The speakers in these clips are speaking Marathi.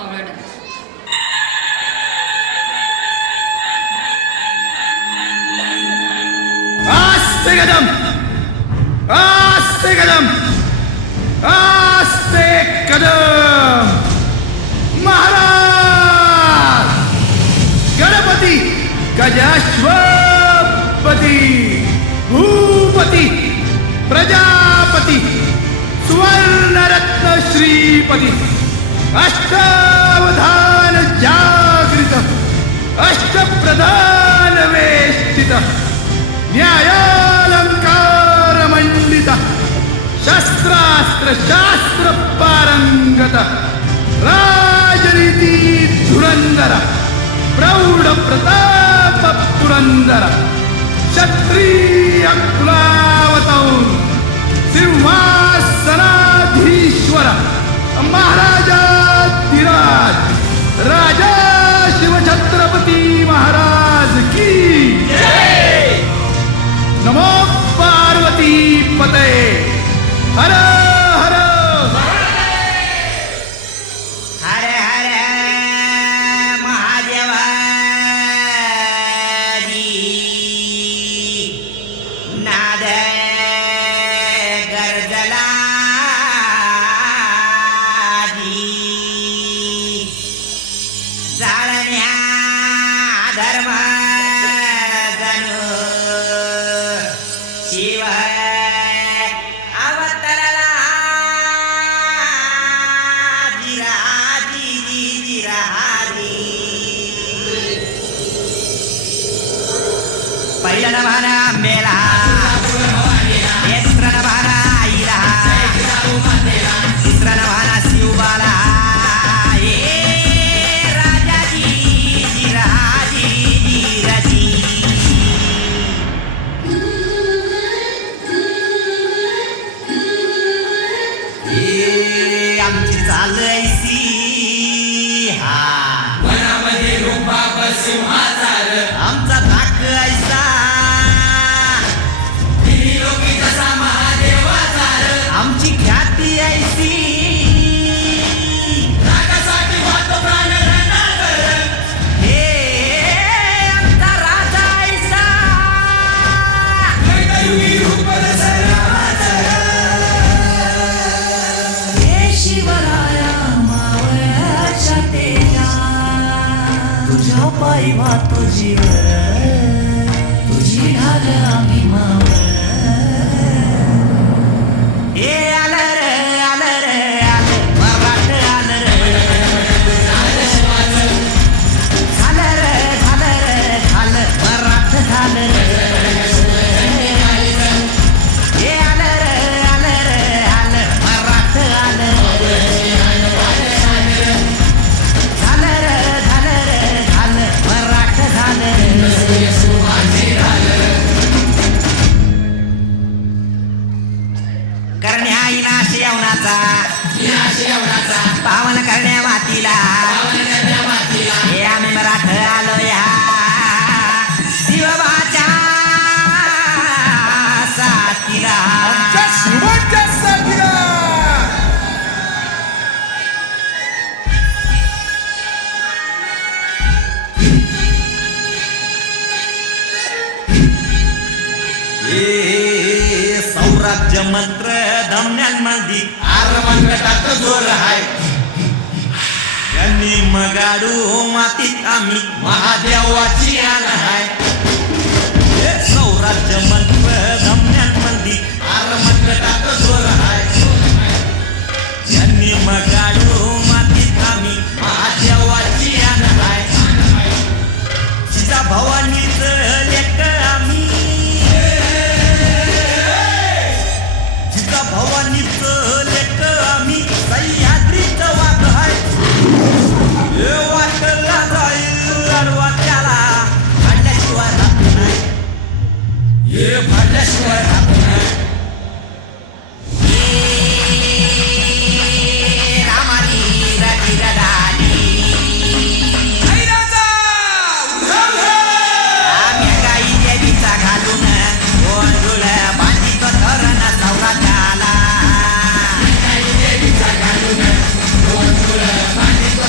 आवड. आस्ते कदम, आस्ते कदम, आस्ते कदम. महाराज गणपती गजाश्वपती भूपती प्रजापती सुवर्णरत्न श्रीपती अष्टावधान जागृत अष्टप्रधान वेष्टित न्यायालंकार मंडित शस्त्रास्त्र शास्त्र पारंगत राजनीती धुरंधर प्रौढ प्रताप पुरंदर क्षत्रिय कुलावतौन सिंहासनाधीश्वर महाराजाधिराज राजा शिवछत्रपती महाराज की जय. नमो पार्वती पतये हर हर हर हर महादेवाजी नाद गर्जलाजी जाळण्या धर्म जणू शिव अवतरला जिराजी जिराजी पहिला नभाना आंबेला दुसरा नभाना आईला तिसरा नभाना शिवबाला ए राजाजी जिराजी जिराजी. आमची चालयसी हा वनामध्ये रुबाब सिंहाचार आमचा धाक ऐसा लोकी तसा महादेवाचार आमची ख्याती ऐसी रागासाठी वाहतो प्राण रणांगर हे आमचा राजा ऐसा कैकयुगी रूप दसराचं. हे शिवराया मावळ्याच्या तेजा तुझ्या पायी वाहतो जीव तुझी ढाल आम्ही मावळ. हे आलं रे आलं रे आलं मराठ आलं रे झालं रे झालं रे झालं मराठ झालं रे. हे आलं रे आलं रे आलं मराठ आलं रे झालं रे झालं रे झालं मराठ झालं रे. करण्या इनाश यवनाचा पावन करण्या मातीला हे आम्ही मराठ आलो या शिवबाच्या साथीला. शिवाच्या साथीला. हे सौराज्य मंत्र धमन्यांमध्ये आरमंगटात जोर हाय यांनी मगाडू मातीत आम्ही महादेवाची आण हाय हे सौराज्य मंत्र धमन्यांमध्ये आरमंगटात जोर हाय यांनी मगाडू मातीत आम्ही महादेवाची आण हाय सीता भवानीचं लेक आम्ही सीता भवानीचं लेक आम्ही सह्याद्रीचं वाघ आहे हे वाटला जाईल अडवा त्याला भांडल्याशिवाय राहत नाही हे भांडल्याशिवाय राहत नाही. रामानी रटी रडाली आम्ही गाई देवीचा घालून गोंधळ बांधित धरण सौराज्याला देवीचा घालून गोंधळ बांधितो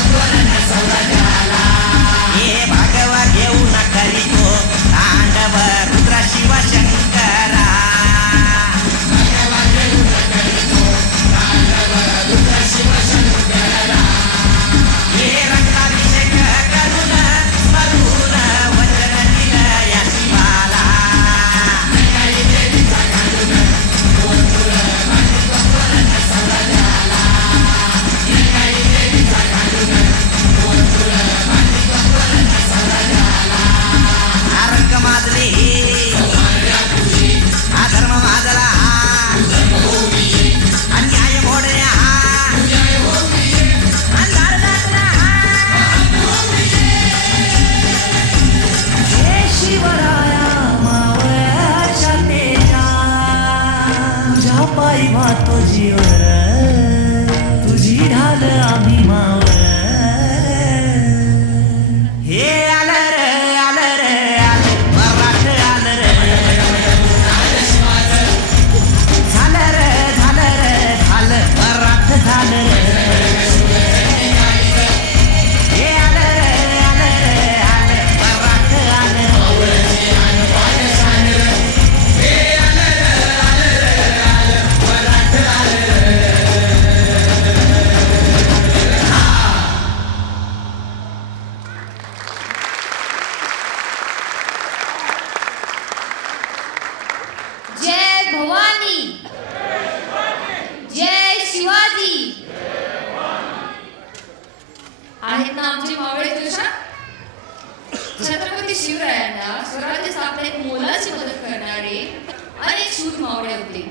शूर मावळे होते.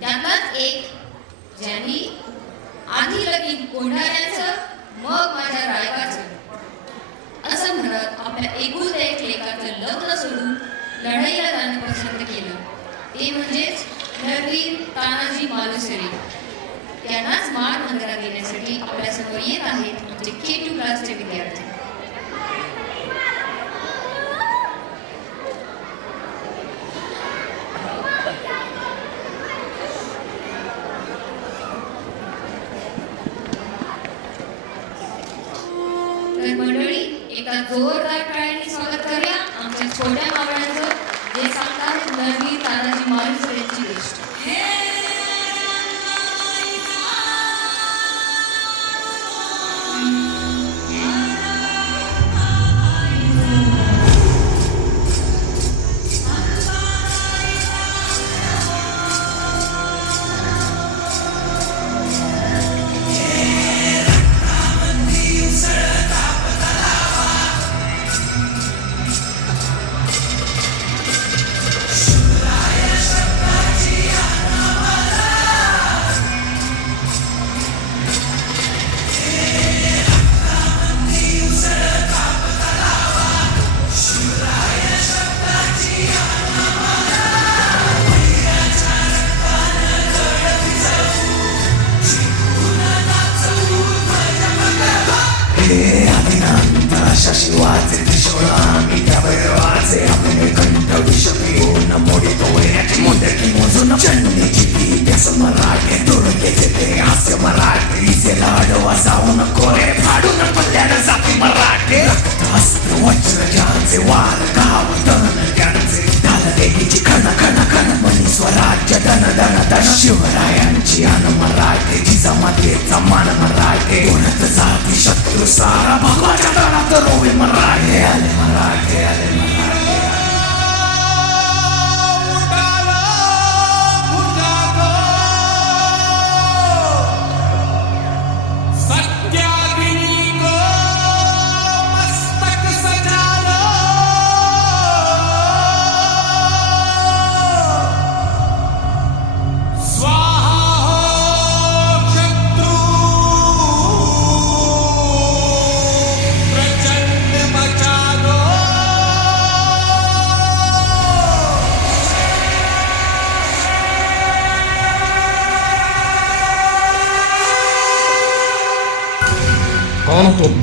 त्यातलाच एक ज्यांनी आधी लगीन कोंढाण्याचं मग माझ्या रायबाचं असं म्हणत आपल्या एकुलत्या एक लेकाचं लग्न सोडून लढाईला जाणं पसंत केलं. ते म्हणजेच नरवीर तानाजी मालुसरे. त्यांनाच मान वंदना देण्यासाठी आपल्यासमोर येत आहेत आमचे K2 क्लासचे विद्यार्थी. तर मंडळी एका जोरदार टाळ्यांनी स्वागत करूया आमच्या छोट्या मावळ्यांचं, जे सांगतात नरवीर तानाजी मालुसरेंची गोष्ट. शिवाचे त्रिशूळ आम्ही त्या भैरवाचे आपले कंठ विष पिऊन मोडी तोडण्याची मोदकी मोजून चंडीची ती व्यस मराठे दुर्गेचे ते हास्य मराठे इजेला अडवा जाऊन कोरे फाडून पल्ल्यानं जाती मराठे अस्त्र वज्र ज्यांचे वार गाव तन त्यांचे ढाल देवीची खण खण खण मनी स्वराज्य धन धन धन शिवरायांची अन मराठे जिजामातेचा मान मराठे उडत जाती शत्रू सारा भगवाच्या दणात रोवे मराठे आले मराठे आले मराठे सत्याग्नी को मस्तक सजा लो. स्वाहा हो शत्रु प्रचंड मचा दो. कौन हो तुम?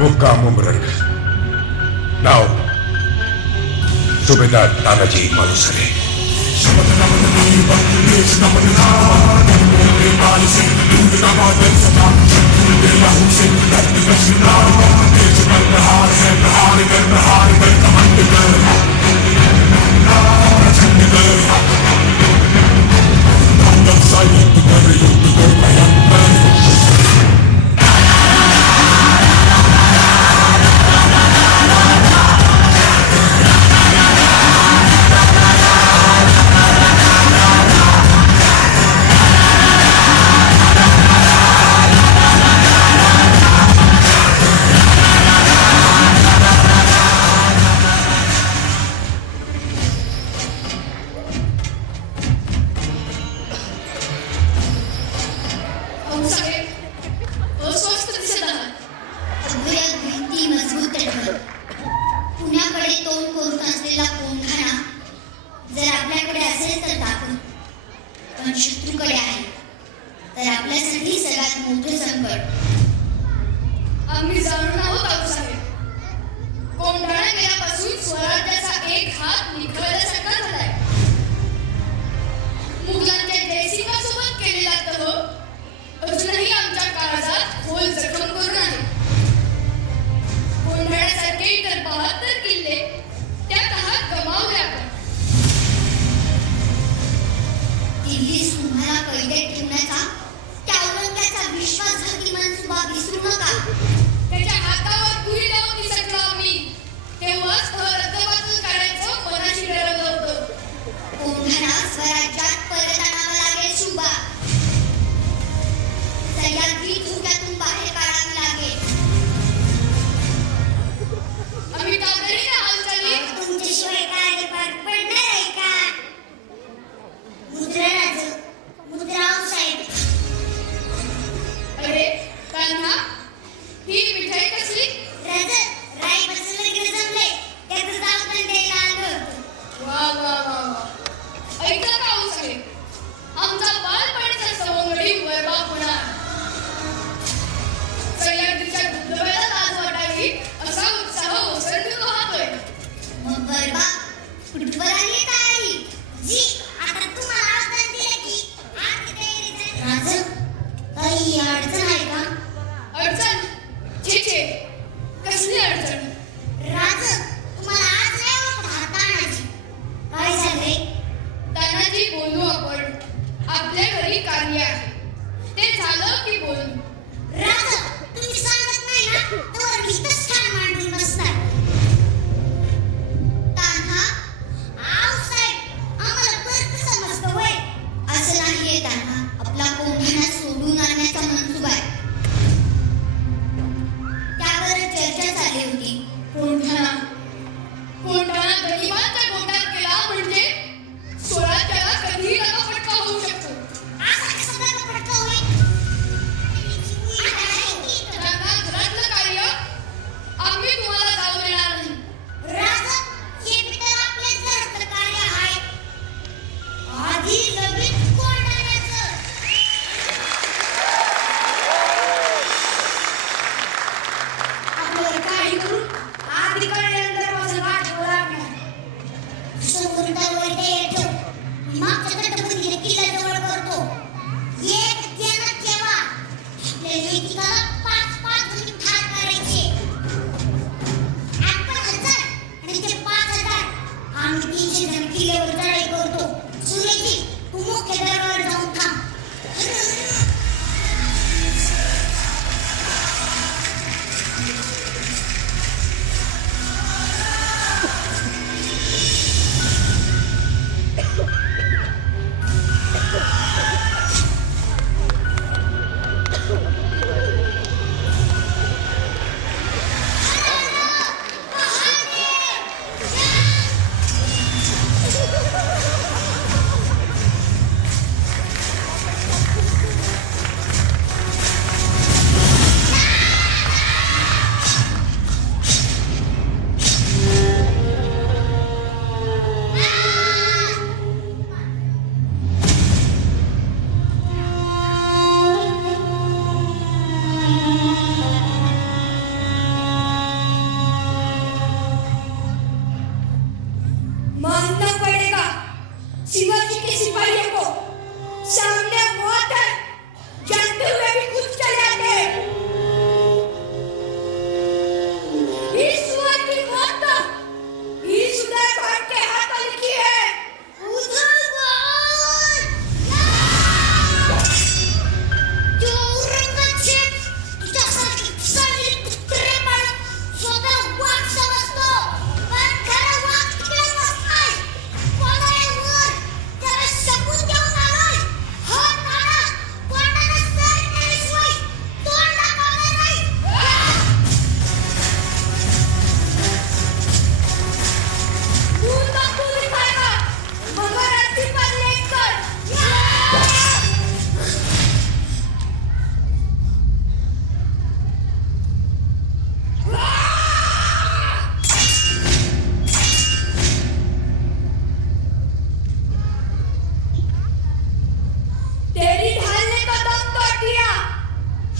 मुक्का मुमरक नाव सुबेदार तानाजी मालुसरे. अस्वस्थ दिसत आहात. अभ्यास भिंती मजबूत ठेवलं. पुण्याकडे तोंड करून असलेला कोंढाणा जर आपल्याकडे असेल तर दाखवून, पण शत्रूकडे आहे तर आपल्यासाठी सगळ्यात मोठं संकट. आम्ही जाणून आहोत आऊसाहेब. कोंढाणा गेल्यापासून स्वराज्याचा एक हात निखळल्यासारखा झालाय. मुघलांच्या जयसिंगासोबत केलेला तह अजूनही आमच्या काळजात खोल जखम करून आहे. कोंढाण्यासारखे इतर 72 किल्ले त्या तहात गमावले आपण. दिल्लीस तुम्हाला कैदेत ठेवण्याचा त्या औरंग्याचा विश्वासघाती मनसुबा विसरू नका. त्याच्या हातावर धुळी लावून निसटलो आम्ही. तेव्हाच रद्दबातल काढायचं मनाशी ठरवलं होतं. कोंढाणा स्वराज्यात परत आणावा लागेल शुभा. सह्याद्री धोक्यातून बाहेर काढावी लागेल. आम्ही तातडीने हालचाली तुमच्याशिवाय काय पडते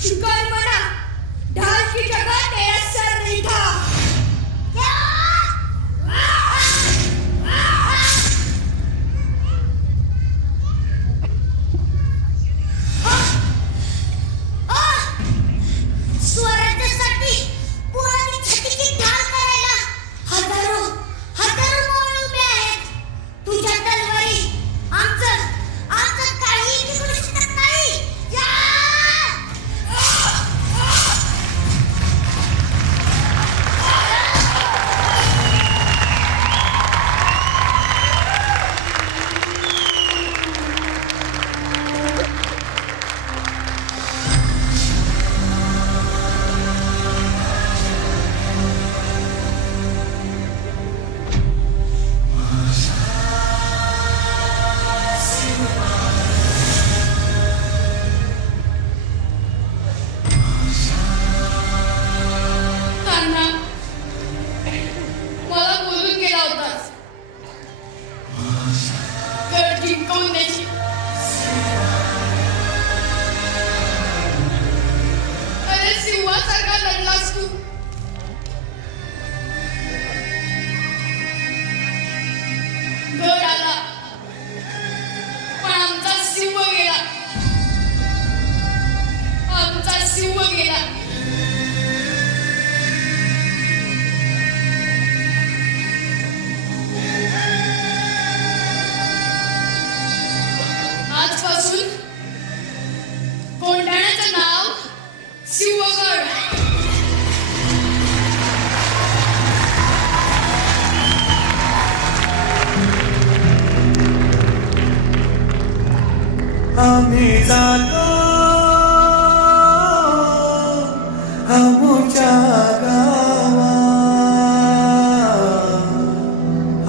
शिकारी बना, ढाल की जगह तेरा सर नहीं था। स्वराज्यासाठी पोरांनी छातीची ढाल करायला हजारो हजारो मोल उभे आहेत. तुझ्या तलवारी आमचं काही बिघडू शकत नाही. या! अण्णा, मला बोलून गेला होतास गड जिंकवून द्यायची. अरे सिंहासारखा लढलास तू. गड आला पण आमचा सिंह गेला. आमचा सिंह गेला. आजपासून कोंढाण्याचं नाव सिंहगड. आम्ही जातो आमच्या गावा,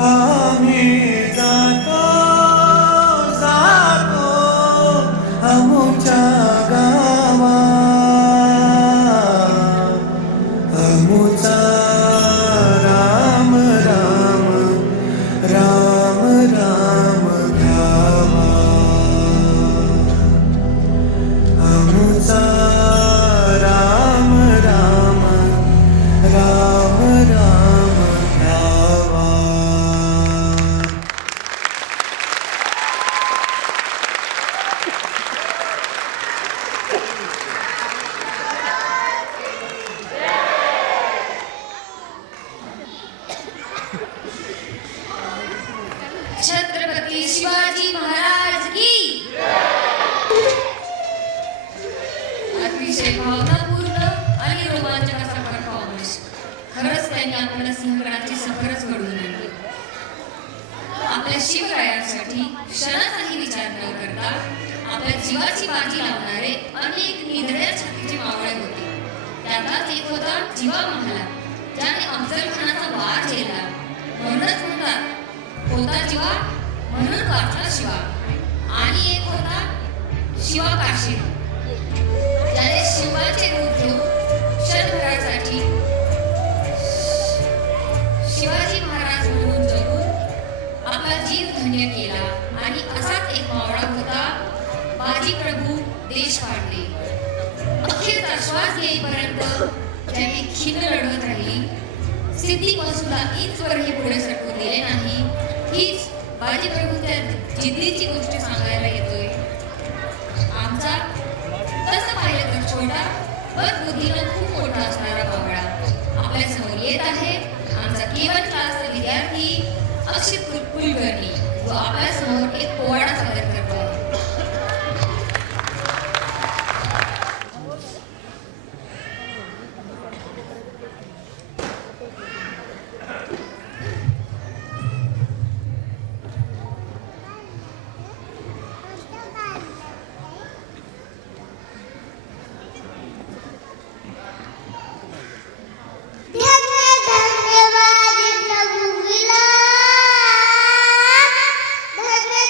आम्ही जातो आमच्या गावा, आमचा राम राम राम राम घ्यावा, आमचा राम राम राम राम घ्यावा. छत्रपती शिवाजी महाराज की. अतिशय भावनापूर्ण आणि रोमांचक असा परफॉर्मन्स. खरंच त्यांनी आपल्याला सिंहगडाची सफरच घडवून आणली. आपल्या शिवरायांसाठी क्षणाचाही विचार न करता आपल्या जीवाची बाजी लावणारे अनेक निधड्या छातीचे मावळे होते. त्यातलाच एक होता जीवा महाला, ज्याने अफजल खानाचा वार झेलला. म्हणूनच म्हणतात होता जीवा म्हणून वाचला शिवा. आणि एक होता शिवा काशी, ज्याने शिवाचे रूप घेऊन क्षणभरासाठी शिवाजी महाराज म्हणून जगून आपला जीव धन्य केला. आणि असाच एक मावळा होता बाजी प्रभू देशपांडे. अखेरचा श्वास घेईपर्यंत त्यांनी खिन्न लढवत राहिली. सिद्धी मसूला इंचवरही पुढे सरकून दिले नाही. हीच बाजीप्रभूंच्या जिद्दीची गोष्ट सांगायला येतोय. आमचा तसं पाहिलं तर छोटा पण बुद्धीनं खूप मोठा असणारा मावळा आपल्या समोर येत आहे. आमचा केवळ क्लासचा विद्यार्थी अक्षित कुलकर्णी व आपल्या समोर एक पोवाडा सादर करतो आहे.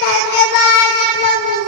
धन्यवाद प्रभू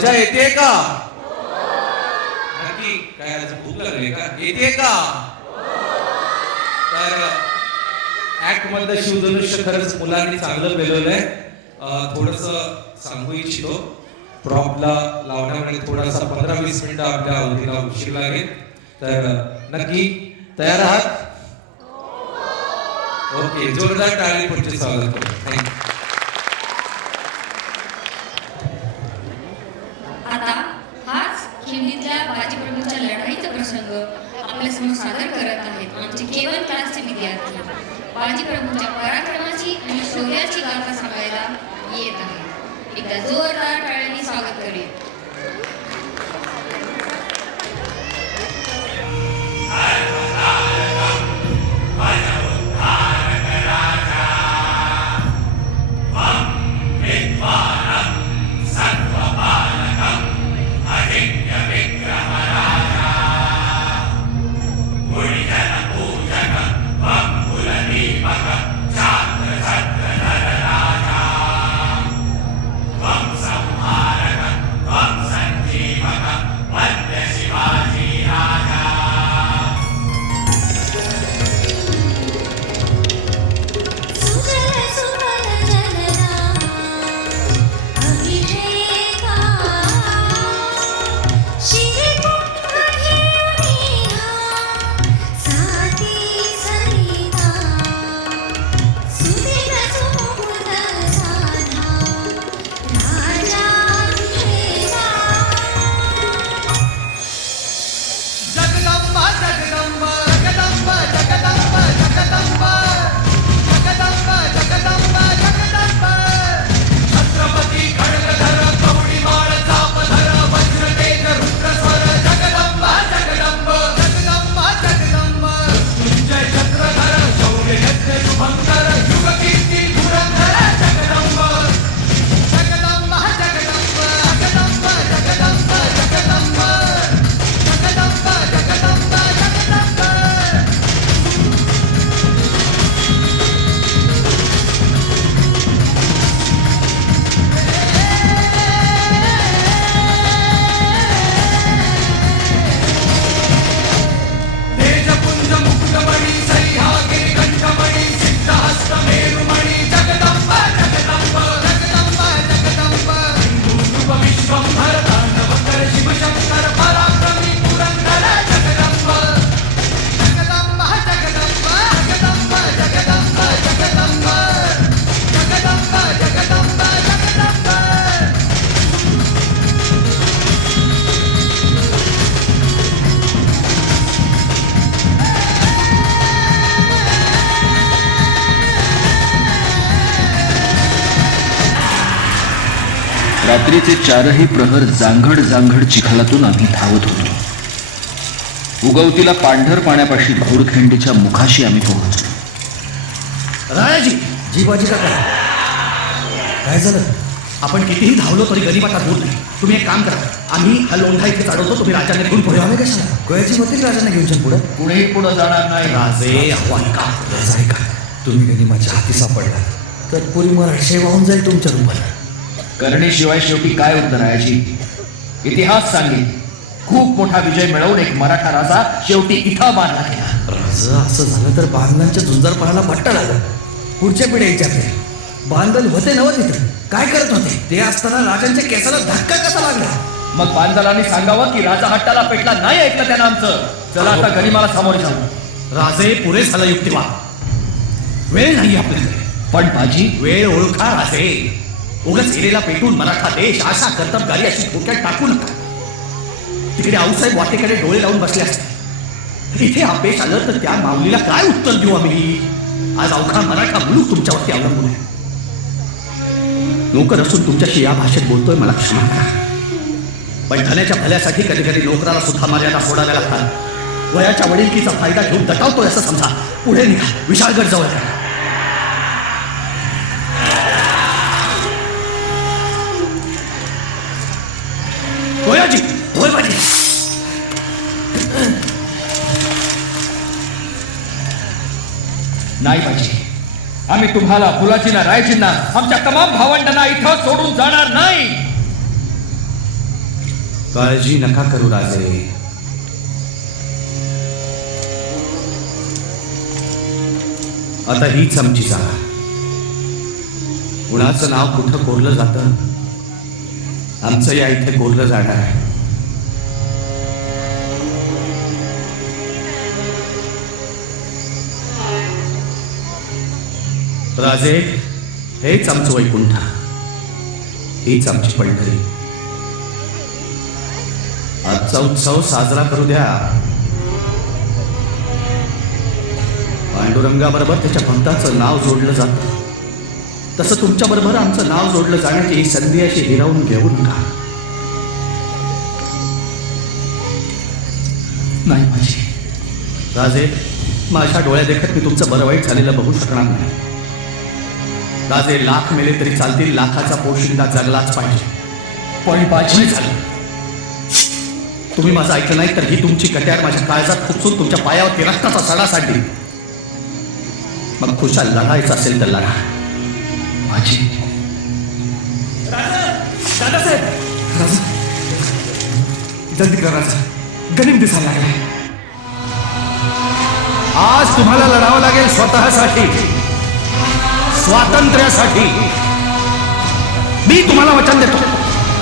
मजा येते का? नक्की काय आज भूक लागली का? येते का? तर ऍक्ट मधलं शिवधनुष्य खरंच मुलांनी चांगलं पेलवलंय. थोडस सांगू इच्छितो, प्रॉपला लावण्यामध्ये थोडासा 15-20 मिनिटं आपल्या अवधीला उशीर लागेल. तर नक्की तयार आहात? ओके, जोरदार टाळी पुढचे स्वागत करू. थँक्यू. आता हाच खिंडीतल्या बाजीप्रभूंच्या लढाईचा प्रसंग आपल्यासमोर सादर करत आहेत आमचे केवळ क्लासचे विद्यार्थी. बाजीप्रभूंच्या पराक्रमाची आणि शौर्याची गाथा सांगायला येत आहे. एकदा जोरदार टाळ्यांनी स्वागत करूया. रात्रीचे 4ही प्रहर जांघड जांघड चिखलातून आम्ही धावत होतो. उगवतीला पांढर पाण्यापाशी घोडखिंडीच्या मुखाशी आम्ही पोहोचलो. रायाजी, जीवाजी का काय झालं? आपण कितीही धावलो तरी गरीबाचा दूर नाही. तुम्ही एक काम करा, आम्ही हा लोंढा इथे चढवतो, तुम्ही राजाने घेऊन पुढे आले. कशाला? गोयाची होती राजाने घेऊन पुढे. कुणीही पुढे जाणार नाही. राजे आव्हान का? राजा का तुम्ही गनिमाच्या हाती सापडला तर पुरी मराठी वाहून जाईल तुमच्या रूपाला. करणीशिवाय शेवटी काय उत्तरायाची? इतिहास सांगेल, खूप मोठा विजय मिळवून एक मराठा राजा शेवटी इथं बांधला गेला. राजा असं झालं तर बांधलांच्या झुंजारपणाला भट्टा लागला. पुढच्या पिढ्या विचारते, बांधल होते नव तिथं काय करत होते? ते असताना राजांच्या केसाला धक्का कसा लागला? मग बांधलांनी सांगावं की राजा हट्टाला पेटला नाही ऐकलं त्यानं आमचं. चला आता गनिमाला सामोरे जाऊ. राजे पुरे झाला युक्तिवाद, वेळ नाही आपल्याकडे. पण बाजी, वेळ ओळखा राजे. उगाच एलेला पेटून मराठा देश आशा कर्तबगारी अशी डोक्यात टाकू नका. तिकडे आऊसाहेब वाटेकडे डोळे लावून बसले असते. इथे अपेश आलं तर त्या माऊलीला काय उत्तर देऊ आम्ही? आज अवघा मराठा मुलूक तुमच्यावरती अवलंबून आहे. नोकर असून तुमच्याशी या भाषेत बोलतोय, मला क्षमा करा. पण धन्याच्या भल्यासाठी कधी कधी नोकराला सुद्धा मर्यादा सोडाव्या लागतात. वयाच्या वडिलकीचा फायदा घेऊन दटावतोय असं समजा. पुढे निघा, विशाळगड जवळ करा. गोयाजी, गोलबाजी. नाही पाहिजे. आम्ही तुम्हाला, फुलाजींना, रायजींना, आमच्या तमाम भावंडांना इथं सोडून जाणार नाही. काळजी नका करू राजे. आता हीच आमची जागा. कुणाचं नाव कुठं कोरलं जातं, आमचं या इथे कोरलं जाणार आहे. राजे, हेच आमचं वैकुंठ, हीच आमची पंढरी. आजचा उत्सव साजरा करू द्या. पांडुरंगाबरोबर त्याच्या भक्ताचं नाव जोडलं जातं, तसं तुमच्या बरोबर आमचं नाव जोडलं जाण्याची ही संधी अशी हिरावून घेऊ नका. नाही माझी राजे, माझ्या डोळ्या देखत मी तुमचं बरं वाईट झालेलं बघू शकणार नाही. राजे, लाख मेले तरी चालतील, लाखाचा पोशिंदा जगलाच पाहिजे. पण माझी झालं. तुम्ही माझं ऐकलं नाही तर ही तुमची कट्यार माझ्या काळजात खुपसून तुमच्या पायावरती रक्ताचा सडा सांडली. मग खुशाल लढायचं असेल तर लढा. माझी दादासाहेब, जल्दी करा राजा, गनिम दिसायला लागलाय. आज तुम्हाला लढावं लागेल स्वतःसाठी, स्वातंत्र्यासाठी. मी तुम्हाला वचन देतो,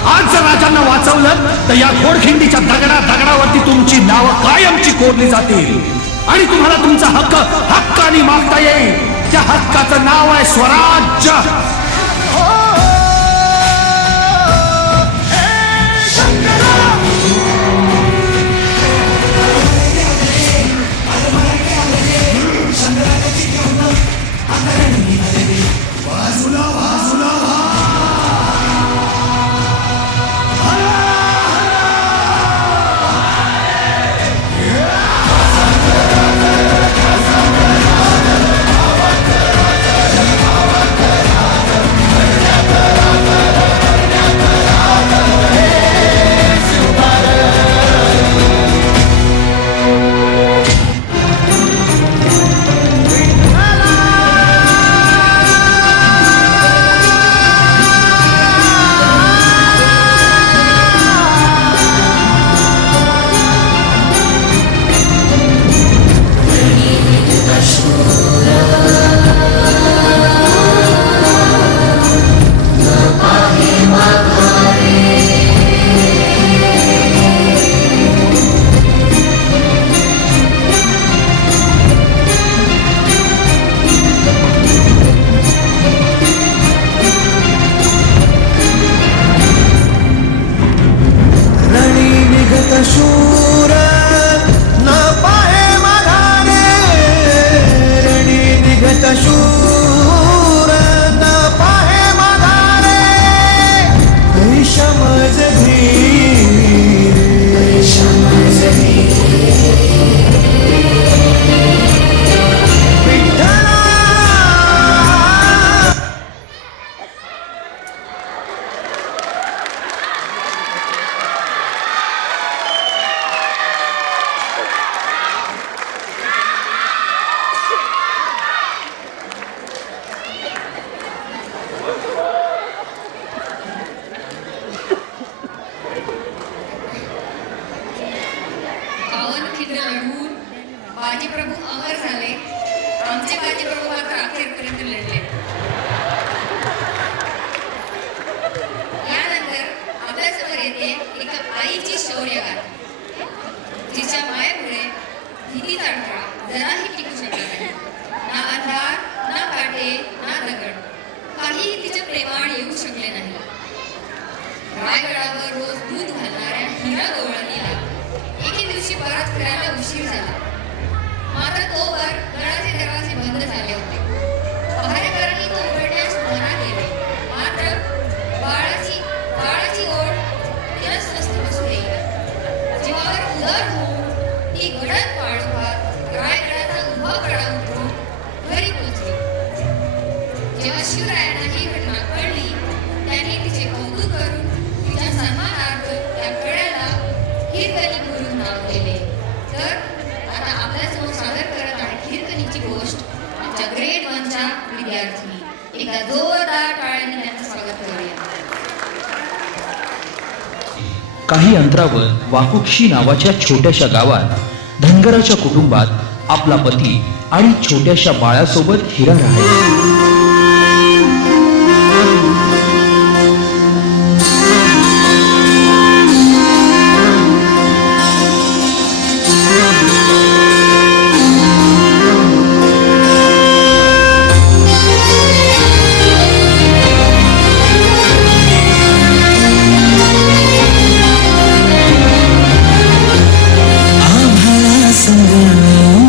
आज जर राजांना वाचवलं तर या घोडखिंडीच्या दगडावरती तुमची नावं कायमची कोरली जातील आणि तुम्हाला तुमचा हक्क हक्काने मागता येईल. त्या हक्काचं नाव आहे स्वराज्य. शूर न पाहे माघारे, रणी निघत शूर न पाहे माघारे. समज धीर, समज लढून बाजीप्रभू अमर झाले. आमचे बाजीप्रभू मात्र अखेरपर्यंत लढले. यानंतर आपल्यासमोर येते एका आईची शौर्यगाथा, जिच्या मायेमुळे भीतीचा अडथळा जराही टिकू शकला नाही. ना अंधार, ना काटे, ना दगड, काही तिच्या प्रेमाने येऊ शकले नाही. रायगडावर रोज दूध घालणाऱ्या हिरा गवळणीला एके दिवशी परत फिरायला उशीर झाला. मात्र तोवर गडाचे दरवाजे बंद झाले होते. पहारेकरांनी तो उघडण्यास मना केले. मात्र बाळाची ओढ तिला स्वस्त बसू देईना. जीवावर उदार होऊन ती गडात पाळ घालत रायगडाचा उभा कडा उतरून घरी पोचली. जेव्हा शिवरायांना ही घटना कळली, त्यांनी तिचे कौतुक करून तिच्या सन्मानार्थ त्या कड्याला हिरकणी म्हणून नाव दिले. तर आता आपल्यासमोर सादर करत आहे हिरकणीची गोष्ट आमच्या ग्रेड 1च्या विद्यार्थी. एका जोरदार टाळ्याने त्यांचं स्वागत करूया. काही अंतरावर वाकुक्षी नावाच्या छोट्याशा गावात धनगराच्या कुटुंबात आपला पती आणि छोट्याशा बाळासोबत हिरा राहायचा.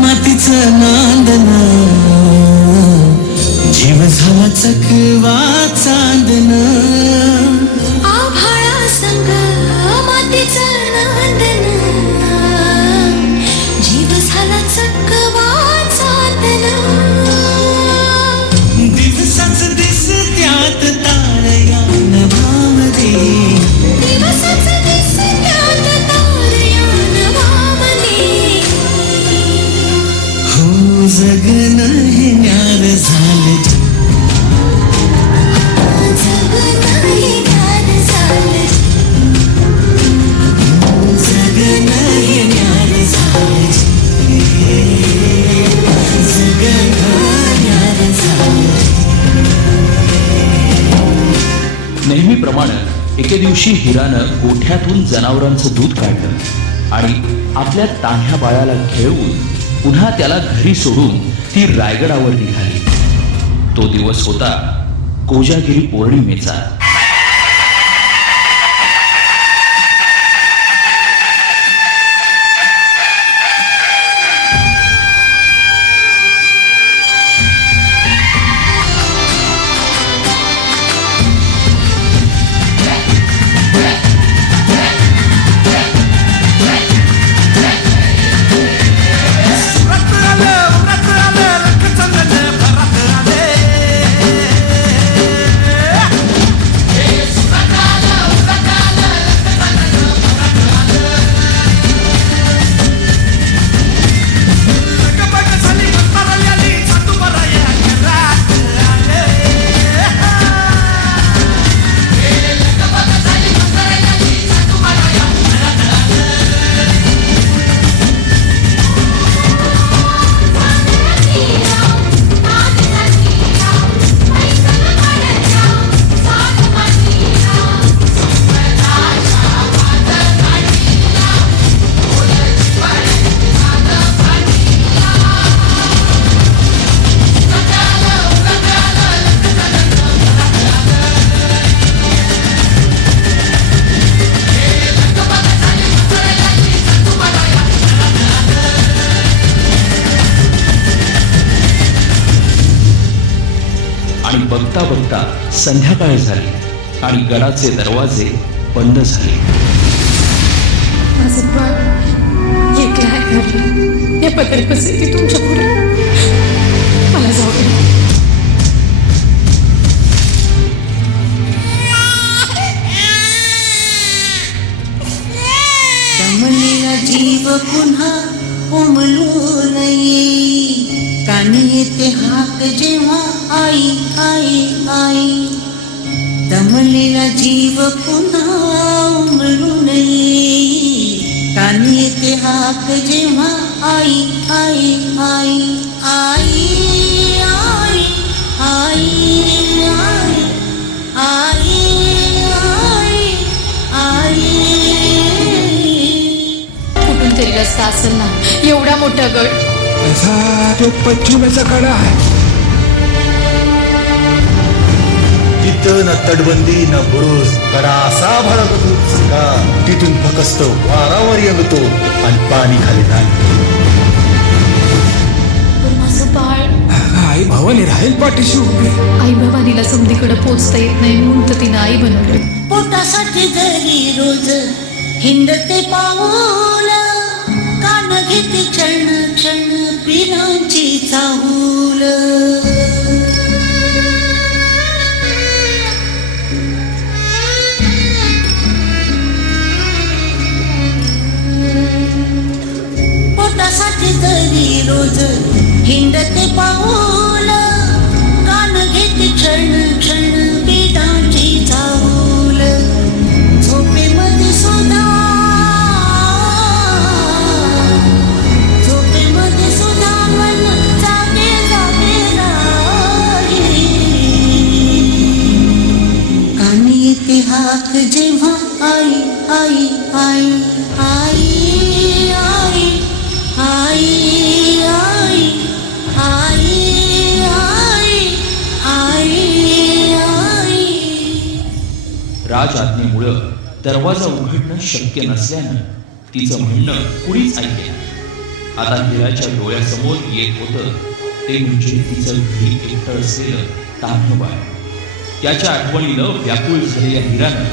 मातीचं नांदन जीव झाला चकवा चांदन. आभाळा संग मातीचं नांदन जीव झाला चकवा चांदन. दिवसाच दिस त्यात तारया नभामध्ये. दिवसाच दिस त्यात तारया नभामध्ये. हो जगन हे न्यार झालं. जगन हे न्यार झालं. जगन हे न्यार झालं. जगन न्यार झालं. नेहमीप्रमाणे एके दिवशी हिरानं गोठ्यातून जनावरांचं दूध काढलं आणि आपल्या तान्ह्या बाळाला खेळवून पुन्हा त्याला घरी सोडून ती रायगडावर निघाली. तो दिवस होता कोजागिरी पौर्णिमेचा. आणि बघता बघता संध्याकाळ झाली आणि गडाचे दरवाजे बंद झाले. माझं बाळ एकलं आहे घरला. या पत्र बसेल तुमच्या पुढे. मला जाऊ दे. दमलेला जीव पुन्हा उमलून येई. कानी येते हाक जेव्हा आई आई आई. दमलेला जीव पुन्हा उमलून येई. कानी येते हाक जेव्हा आई आई आई आई आई आई आई आई आई. कुठून तरी रस्ता असेल ना. एवढा मोठा गड. असा तो पश्चिमेचा कडा आहे. तिथं ना तटबंदी ना बुरुज कडा असा भडकतोच का तिथून फकस्त वारावर येतो आणि पाणी खाली जाईल. पण माझं बाळ. आई भावाने राहील पाठीशी उभी. आई भवानीला समधीकडे पोचता येत नाही म्हणून तर तिनं आई बनवलं. पोटासाठी जरी रोज हिंडते पाऊल. कान घेते क्षण क्षण पिरांची चाहूल. पोटासाठी जरी रोज हिंडते पाऊल. कान घेते क्षण क्षण पिरांची चाहूल. झोपेमध्ये सुद्धा राजआज्ञेमुळं दरवाजा उघडणं शक्य नसल्यानं तिचं म्हणणं कुणीच ऐकलं. आता हिराच्या डोळ्यासमोर येत होतं ते म्हणजे तिचं घरी एकटं असलेलं तान्हं बाळ. त्याच्या आठवणीनं व्याकुळ झालेल्या हिरानं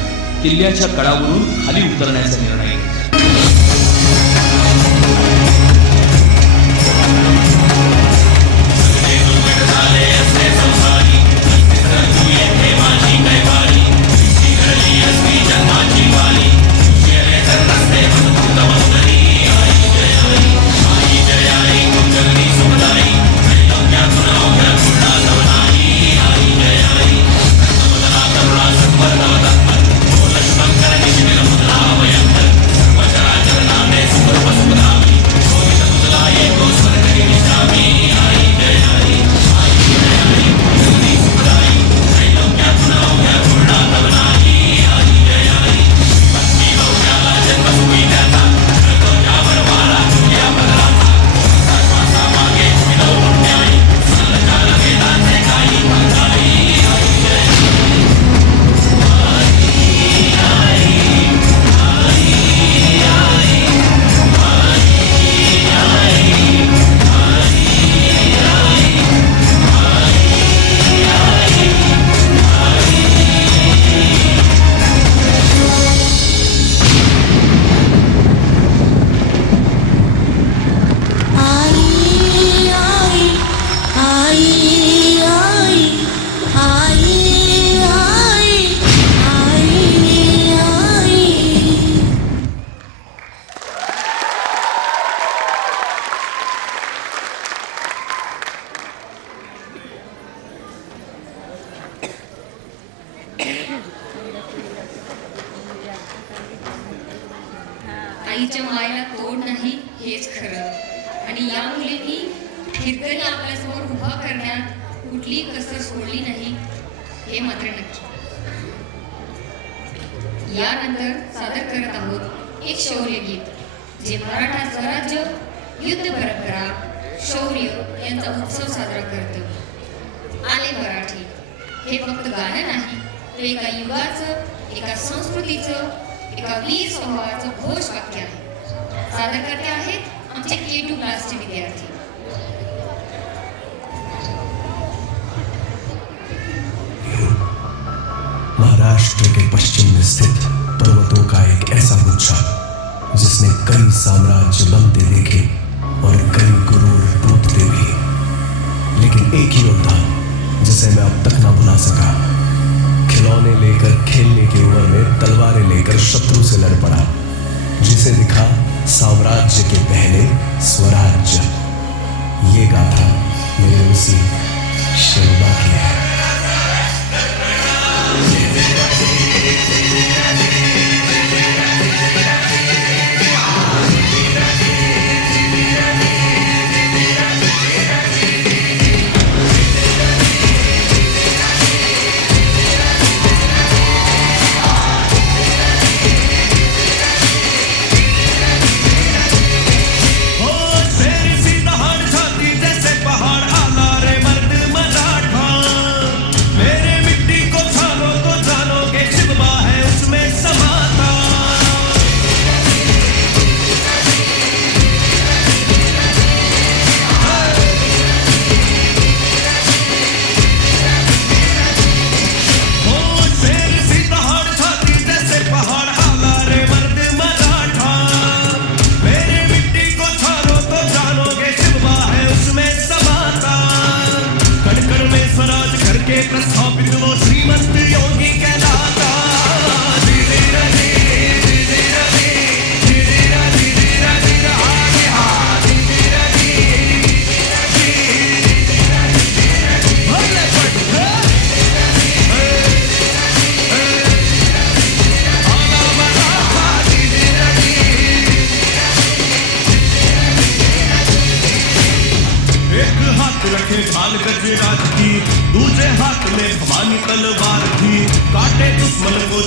किल्ल्याच्या कडावरून खाली उतरण्याचा निर्णय घेतला. आईच्या मायेला तोड नाही हेच खरं. आणि या मुलींनी हिरकणी आपल्यासमोर उभा करण्यात कुठली कसर सोडली नाही हे मात्र नक्की. यानंतर सादर करत आहोत एक शौर्य गीत जे मराठा स्वराज्य, युद्ध परंपरा, शौर्य यांचा उत्सव साजरा करते. आले मराठी हे फक्त गाणं नाही, तर एका युगाचं, एका संस्कृतीचं, एका वीर स्वभावाचं घोष वाक्य आहे. सादर करते आहेत आमचे K2 क्लासचे विद्यार्थी. महाराष्ट्र के पश्चिम में स्थित पर्वतों का एक ऐसा गुच्छा जिसने कई साम्राज्य बनते देखे और कई गुरूर टूटते भी, लेकिन एक ही योद्धा जिसे मैं अब तक ना भुला सका, खिलौने लेकर खेलने की उम्र में तलवारें लेकर शत्रु से लड़ पड़ा, जिसे दिखा साम्राज्य के पहले स्वराज्य. ये गाथा मेरे उसी शेरबा की है.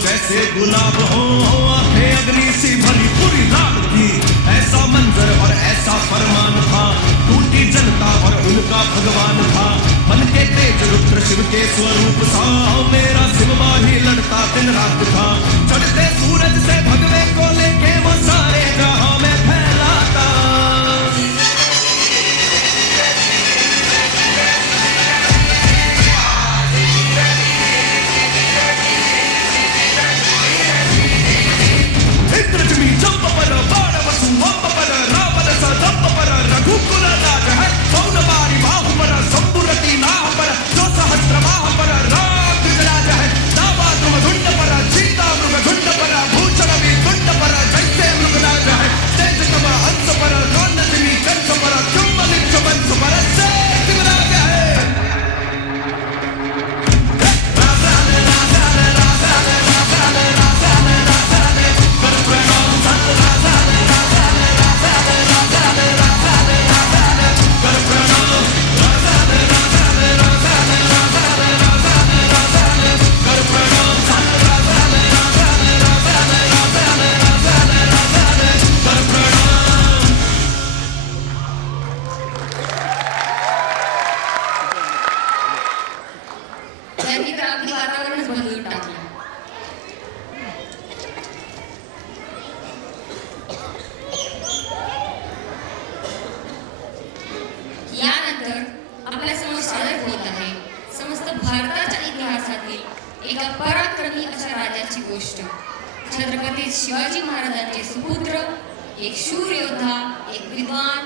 जैसे गुलाब हो आंखें अग्नि सी भरी पूरी रात की ऐसे ऐसा मंजर और ऐसा फरमान था, टूटी जनता और उनका भगवान था। मन के तेज रुद्र शिव के स्वरूप सा, मेरा शिवबा ही लड़ता दिन रात था। चढ़ते सूरज से भगवे को लेके वो सारे जहां में फैलाता। इंद्रजिमी जंप पर बाण वसु वंप पर रावण सा दंप पर रघुकुल राज है। पौनबारी बाहु पर संपुरति नाह पर जो सहस्त्र बाह पर राग राज है। दावा ध्रुव झुंड पर सीता मृग झुंड पर भूषण विकुंड पर जैसे मृगराज है। तेज कम हंस पर रोदनी कंस पर चुंबलित वंश पर से शिवराज है। त्यांनी तर आपली वातावरणच बदलून टाकलं. यानंतर आपल्या समोर सादर होत आहे समस्त भारताच्या इतिहासातील एका पराक्रमी अशा राजाची गोष्ट. छत्रपती शिवाजी महाराजांचे सुपुत्र, एक शूर योद्धा, एक विद्वान,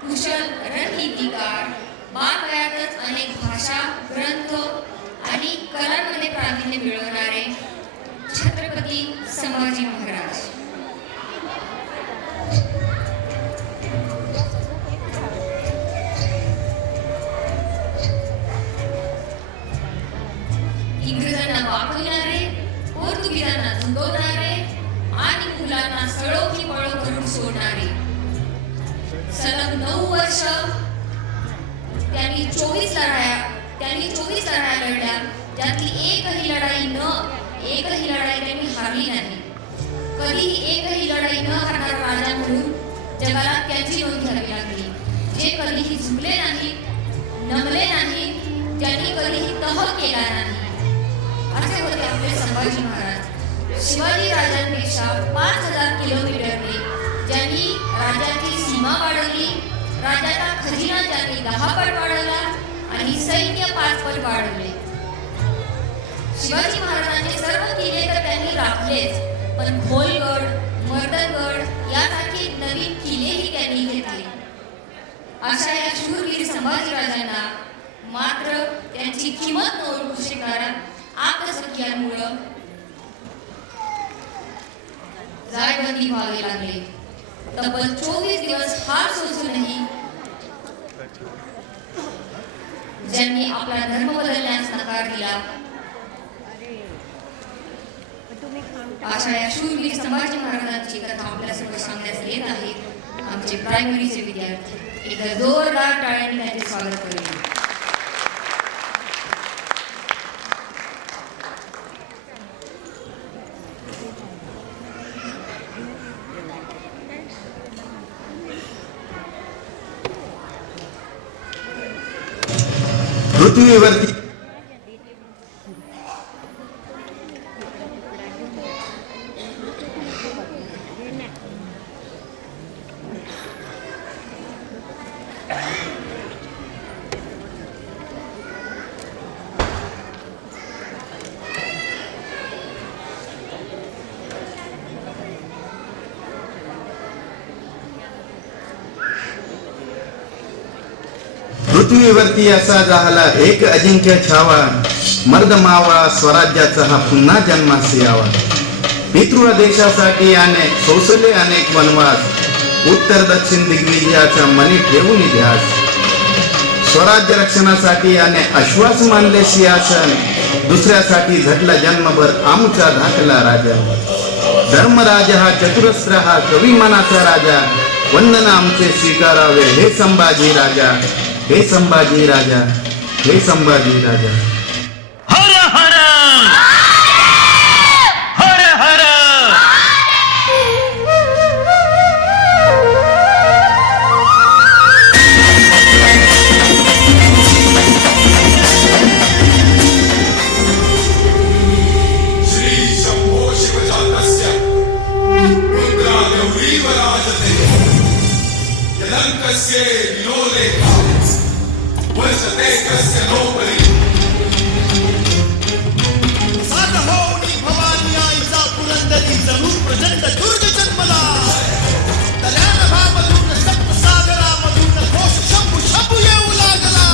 कुशल रणनीतिकार, बालवयातच अनेक भाषा, ग्रंथ आणि कलांमध्ये प्रावीण्य मिळवणारे छत्रपती संभाजी महाराज. इंग्रजांना वाकविणारे, पोर्तुगीजांना झुकवणारे आणि मुलांना सळो की पळो करून सोडणारे. सलग 9 वर्ष त्यांनी 24 लढाया लढल्या, त्यातली एकही लढाई त्यांनी हारली नाही. कधीही एकही लढाई न हारणारा राजा म्हणून जगाला त्यांची नोंद घ्यावी लागली. जे कधीही झुकले नाही, नमले नाही, त्यांनी कधीही तह केला नाही. असे होते आपले संभाजी महाराज. शिवाजी राजांपेक्षा 5000 किलोमीटरने ज्यांनी राज्याची सीमा वाढवली, राज्याचा खजिना ज्यांनी 10 पट वाढवला आणि सैन्य 5 पट वाढवले. शिवाजी महाराजांचे सर्व किल्ले तर त्यांनी राखलेच, पण खोलगड, मर्दनगड यासारखे नवीन किल्लेही त्यांनी घेतले. अशा या शूरवीर संभाजी राजांना मात्र त्यांची किंमत न ओळखू शकणाऱ्या आत्मसख्यांमुळं जायबंदी व्हावे लागले. तब्बल 24 दिवस हार सोसूनही ज्यांनी आपला धर्म बदलण्यास नकार दिला, अशा या शूरवीर संभाजी महाराजांची कथा आपल्यासमोर सांगण्यास येत आहेत आमचे प्रायमरीचे विद्यार्थी. एकदा जोरदार टाळ्यांनी त्यांचे स्वागत करूया. पृथ्वीवरती पृथ्वीवरती असा झाला एक अजिंक्य छावा, मर्द मावळा स्वराज्याचा हा पुन्हा जन्मास यावा. पितृदेशासाठी अनेक सोसले अनेक वनवास, उत्तर दक्षिण दिग्विजयाच्या मनी ठेवून ध्यास. स्वराज्य रक्षणासाठी अनेक आश्वास मानले सिंहासन, दुसऱ्यासाठी झटला जन्मभर आमचा धाकला राजा. धर्मराज हा चतुरस्त्र हा कवी मनाचा राजा, वंदना आमचे स्वीकारावे हे संभाजी राजा, हे संभाजी राजा, हे संभाजी राजा. हर हर हर हर सात होऊनी भवानी आईचा पुरंदरी जणू प्रचंड दुर्ग जन्मला तऱ्यान भामधून सप्तसागरामधून घोष शंभू शंभू येऊ लागला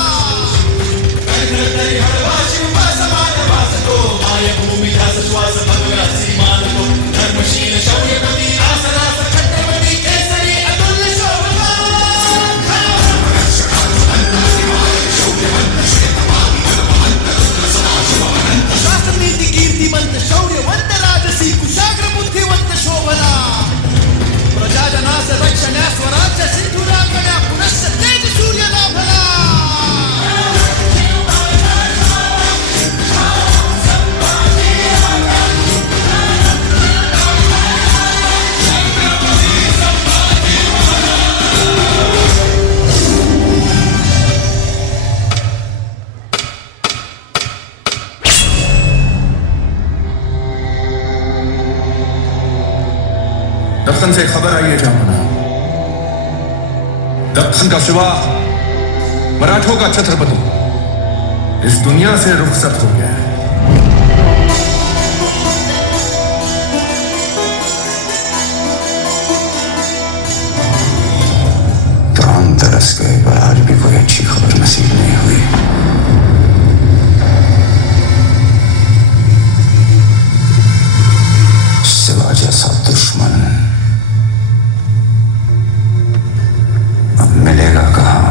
धर्मशील शौर्यपती आसरास छत्रपती केसरी अतुल्य शोभा शास्त्रनीती कीर्तिमंत शौर्यवंत राजसी कुशाग्र बुद्धिवंत शोभला प्रजाजनास रक्षण्या स्वराज्य सिंधुराकण्या पुनश्च तेज सूर्य लाभला दक्कन से खबर आई है जहां दक्कन का शिवा मराठों का छत्रपति इस दुनिया से रुखसत हो गया है। प्राण तरस गए पर आज भी कोई अच्छी खबर नसीब नहीं हुई। शिवा जैसा दुश्मन अब मिलेगा कहाँ?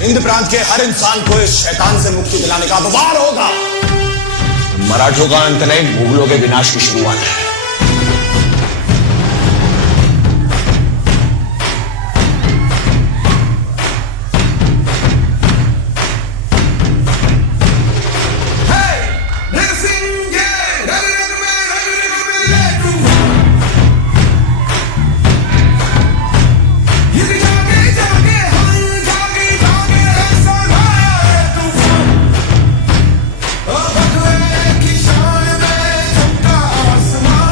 हिंद प्रांत के हर इंसान को इस शैतान से मुक्ति दिलाने का वार होगा। मराठों का अंत नहीं, मुगलों के विनाश की शुरुआत है। की शान में झुमका आसमां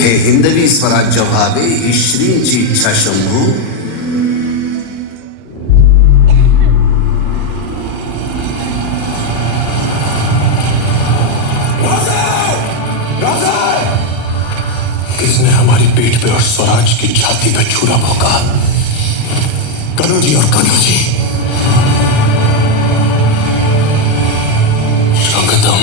हे हिंदवी स्वराज्य व्हावे ही श्रींची इच्छा शंभू. किसने हमारी पीठ पे और स्वराज की छाती पे छुरा भोंका? कनु जी और कनु जी. श्रृंगदम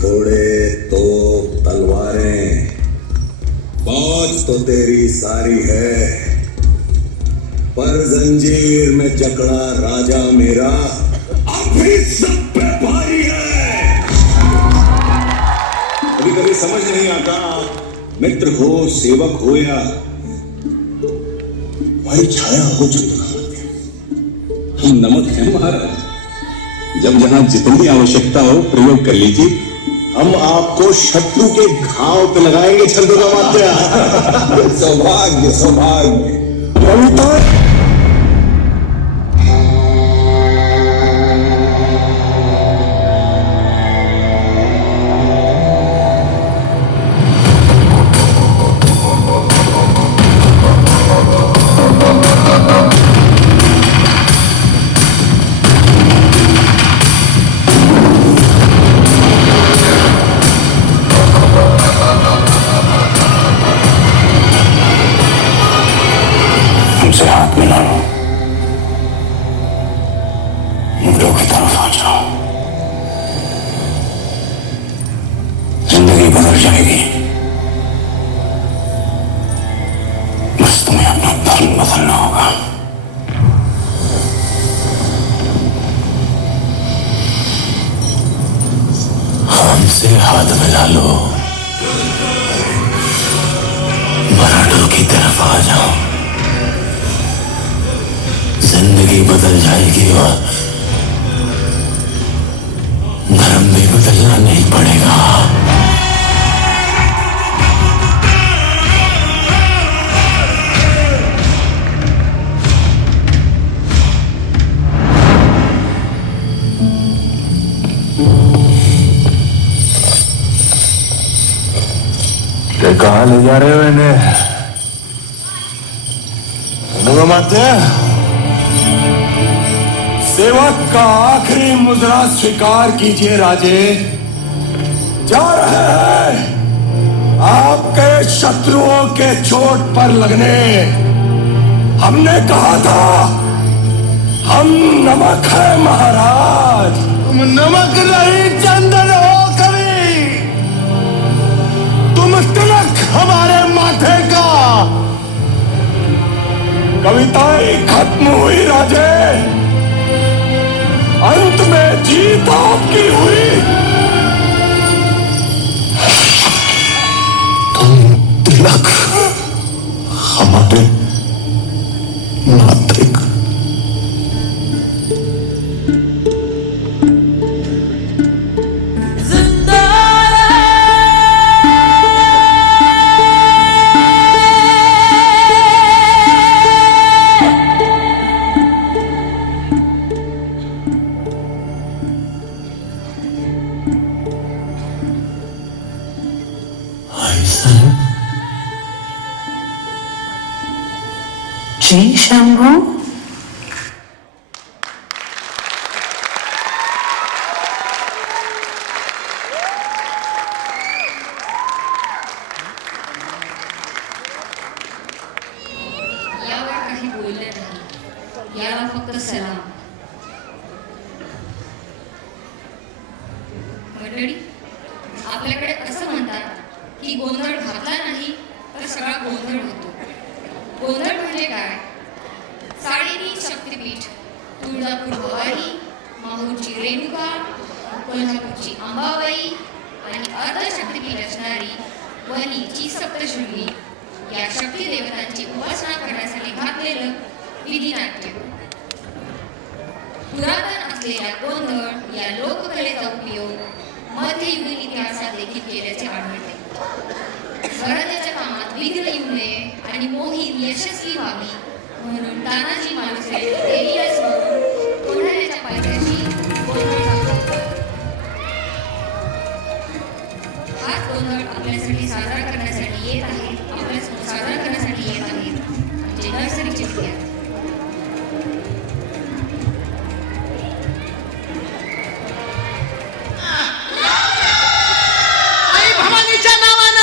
घोड़े तोप तलवारें फौज तो तेरी सारी है, पर जंजीर में जकड़ा राजा मेरा अब भी सब पे भारी है. कभी कभी समझ नहीं आता, मित्र हो सेवक हो या भाई छाया हो चंद्रमा, हम नमक है महाराज. जब जहां जितनी आवश्यकता हो प्रयोग कर लीजिए. हम आपको शत्रु के घाव पे लगाएंगे छंदोरामात्या. सौभाग्य सौभाग्य. हमसे हाथ मिला लो, मुगलों की तरफ आ जाओ. जिंदगी बदल जाएगी, बस तुम्हें अपना धर्म बदलना होगा. हमसे हाथ मिला लो, मराठों की तरफ आ जाओ. जिंदगी बदल जाएगी और धर्म भी बदलना नहीं पड़ेगा. कहाँ ले जा रहे हो इन्हें? सेवक का आखिरी मुद्रा स्वीकार कीजिए राजे. जा रहे हैं आपके शत्रुओं के चोट पर लगने. हमने कहा था हम नमक है महाराज. तुम नमक नहीं चंदन हो कभी. तुम तिलक हमारे माथे का. कविताएं खत्म हुई राजे, जीत आपकी हुई। तुम तिलक हमारे नातिक। जय शंभू। यावर काही बोलले नाही, याला फक्त सलाम. मंडळी, आपल्याकडे असं म्हणतात की गोंधळ घातला नाही तर सगळा गोंधळ होतो. गोंधळ म्हणजे काय? साडेनी शक्तिपीठ, तुळजापूर भवानी, माहूरची रेणुका, कोल्हापूरची अंबाबाई आणि अर्धशक्तिपीठ असणारी वणीची सप्तशृंगी या शक्ती देवतांची उपासना करण्यासाठी घातलेलं विधिनाट्य. पुरातन असलेल्या गोंधळ या लोककलेचा उपयोग मध्ययुगीन इतिहासात देखील केल्याचे आढळते. स्वराज्याच्या कामात विघ्न येऊ नये आणि मोहीम यशस्वी व्हावी म्हणून तानाजी मालुसरे एलियास म्हणून कोंढाण्याच्या पायथ्याशी गोंधळ घालतात. हाच गोंधळ आपल्यासाठी साजरा करण्यासाठी येत आहे, आपल्यासमोर साजरा करण्यासाठी येत आहे म्हणजे नर्सरीचे विद्यार्थी. आई भवानीच्या नावानं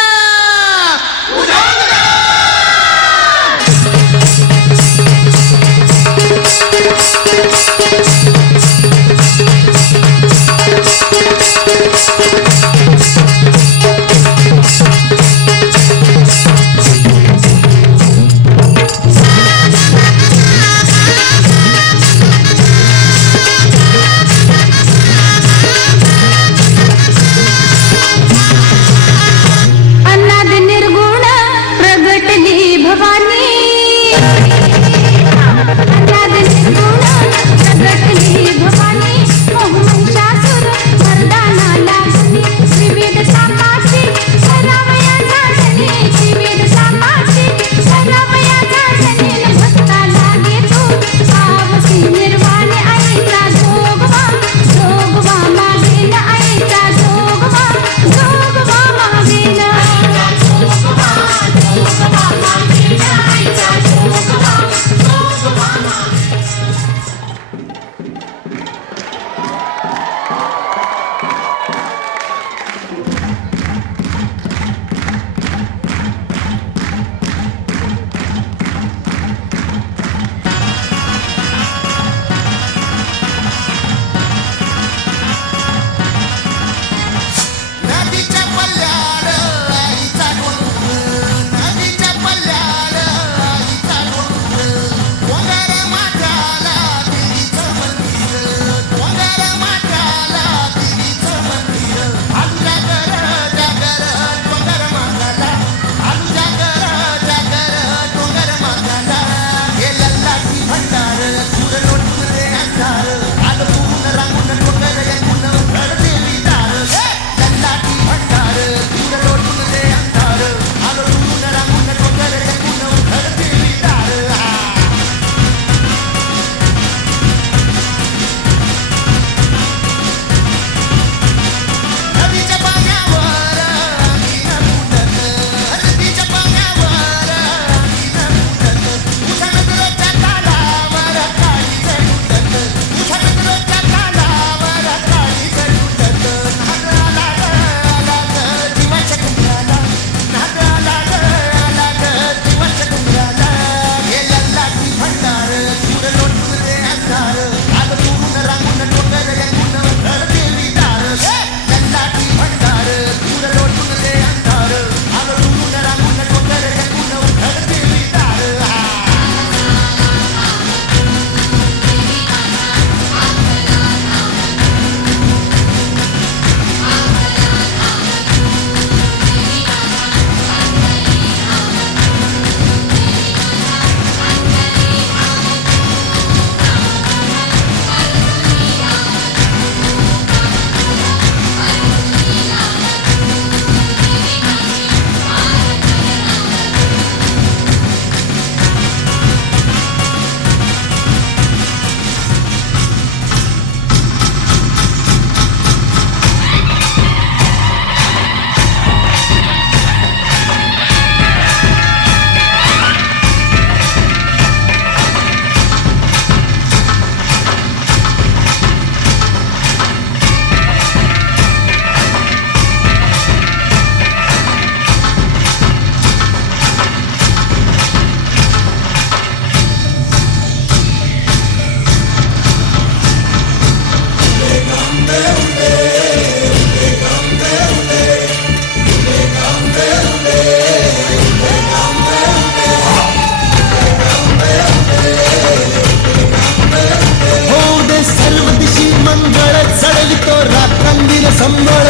फुलवितो रात्रंदीन संबळ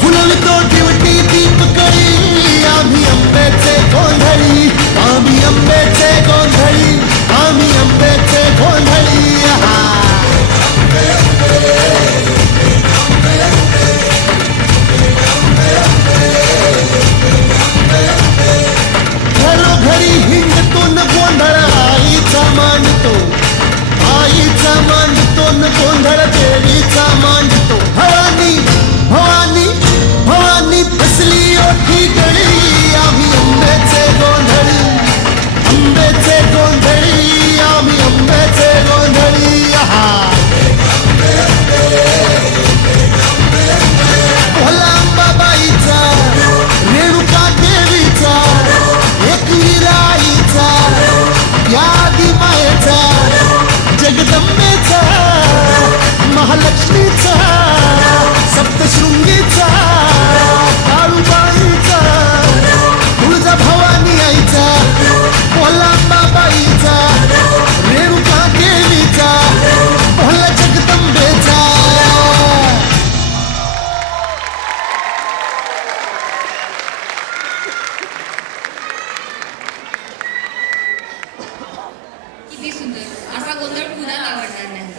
फुलवितो दिवटी दीपकळी आम्ही आंब्याचे गोंधळी आम्ही आंब्याचे गोंधळी आम्ही आंब्याचे गोंधळी घरोघरी हिंडतो न गोंधळ आईचा मांडतो न गोंधळ देवीचा मांडतो भवानी भवानी भवानी फसली ओठी गळी आम्ही आंब्याचे गोंधळी आंब्याचे गोंधळी आम्ही आंब्याचे गोंधळी भोला अंबाबाईचा रेणुका देवीचा एकविराईचा यादी मायेचा जगदंबेचा महालक्ष्मीचा सप्तशृंगीचा काळूबाईचा तुळजा भवानी आईचा भोलांबाबाईचा रेणुका देवीचा भोला जगदंबेचा किती सुंदर असा गोंधळ कुणाला आवडणार नाही.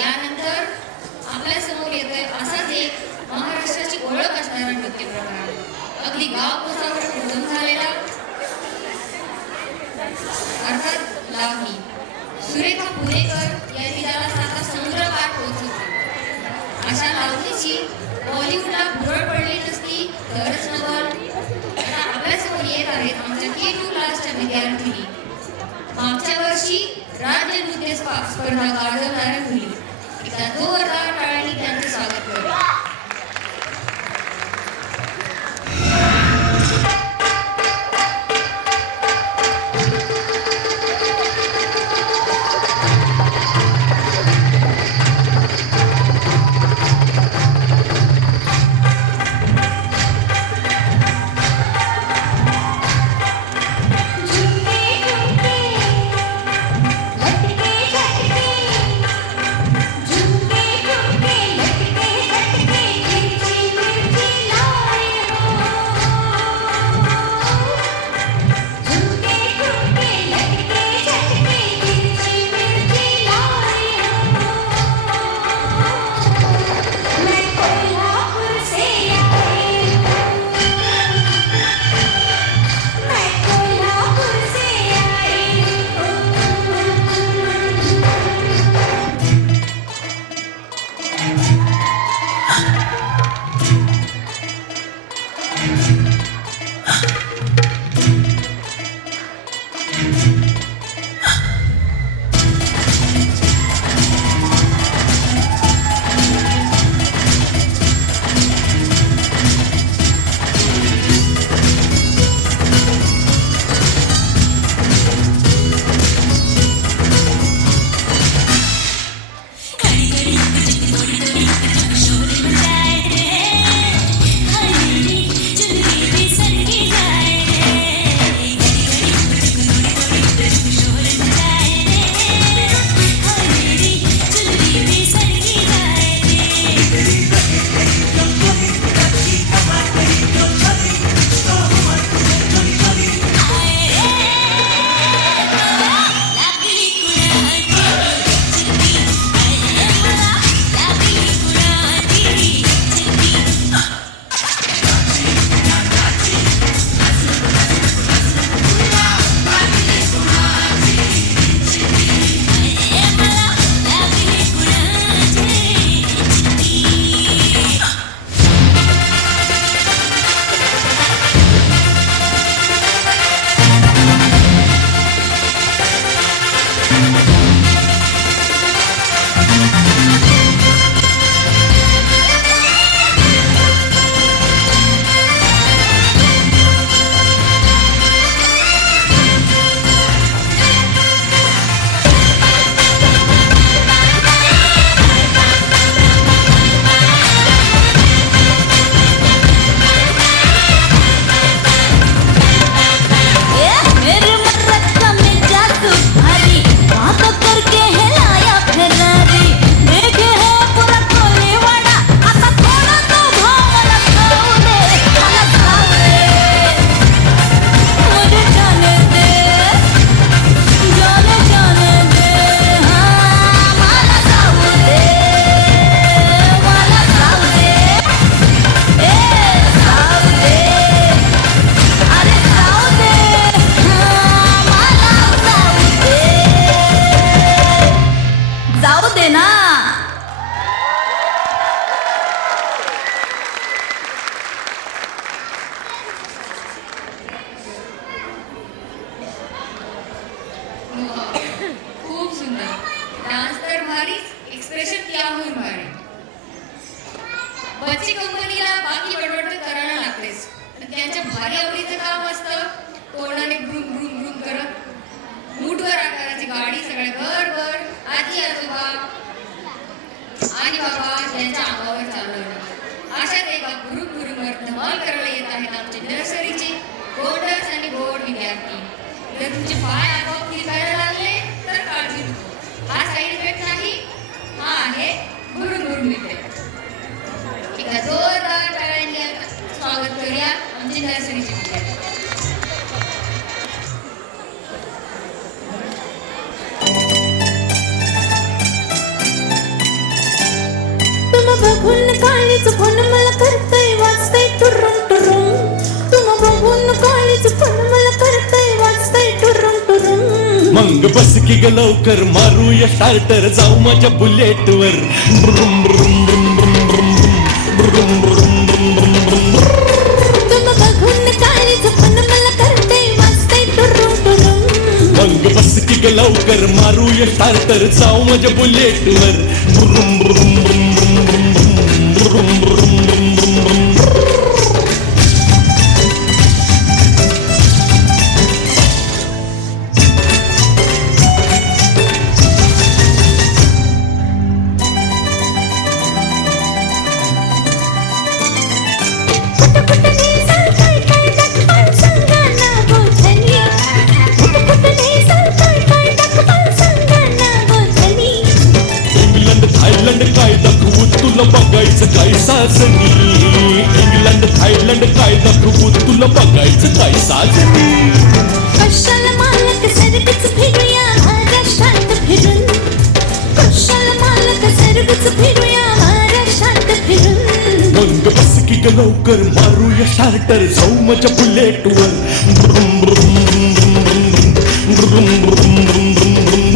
यानंतर आपल्या समोर येतोय असाच एक महाराष्ट्राची ओळख असणारा नृत्य प्रकार अगदी गाव कोसावर पूर्ण झालेला अर्थात लावणी. सुरेखा पुणेकर यांनी त्याला साता समुद्रपार पोहोचवली. अशा लावणीची बॉलिवूडला भुरळ पडली नसती तरच नवल. आता आपल्यासमोर येत आहेत आमच्या K2 क्लासच्या विद्यार्थिनी. मागच्या वर्षी राज्य नृत्य स्पर्धा गाजवणाऱ्या मुली. एकदा जोरदार टाळ्यांनी त्यांचे स्वागत करूया. झुमके झुमके लटके झटके डान्स तर भारीच, एक्सप्रेशन त्याहून भारी. बच्ची कंपनीला बाकी बडबड तर करायला लागतेच, पण त्यांच्या भारी आवडीचं काम असतं तोंडाने ब्रुम ब्रुम ब्रुम करत मूठभर आकाराची गाडी सगळ्या घरभर आजी आजोबा आणि बाबा यांच्या अंगावर चालवणं. अशात एका गुरुवर धमाल करायला येत आहेत आमचे नर्सरीचे गोंडस आणि गोड विद्यार्थी. जर तुमचे पाय आपोआप फिरायला लागले तर काळजी नको, हा साईड इफेक्ट नाही, हा आहे गुरुगुरु इफेक्ट. एका जोरदार टाळ्यांनी स्वागत करूया आमचे नर्सरीचे विद्यार्थी. बघून काळीच फोन मला करतय वाजतय टुरुम टुरुम. तुम बघून काळीच फोन मला करतय वाजतय टुरुम टुरुम. मग बस की ग लवकर मारूया स्टार्टर जाऊ माझ्या बुलेट वर. ब्रुम ब्रुम ब्रुम ब्रुम ब्रुम ब्रुम ब्रुम ब्रुम ब्रुम. तुम बघून काळीच फोन मला करतय वाजतय टुरुम टुरुम. मग बस की ग लवकर मारूया स्टार्टर जाऊ माझ्या बुलेट वर. ब्रुम ब्रुम ब्रुम ब्रुम ब्रुम ब्रुम ब्रुम ब्रुम ब्रुम ब्रुम. काय दाखवू तुला बघायचं काय साजनी. इंग्लंड थायलंड काय दाखवू तुला बघायचं काय साजनी. कशाला मालक सर्वच फिरूया महाराष्ट्रात फिरून. कशाला मालक सर्वच फिरूया महाराष्ट्रात फिरून. मग बस की ग लवकर मारूया स्टार्टर जाऊ माझ्या बुलेट वर. ब्रुम ब्रुम ब्रुम ब्रुम ब्रुम ब्रुम ब्रुम ब्रुम ब्रुम ब्रुम.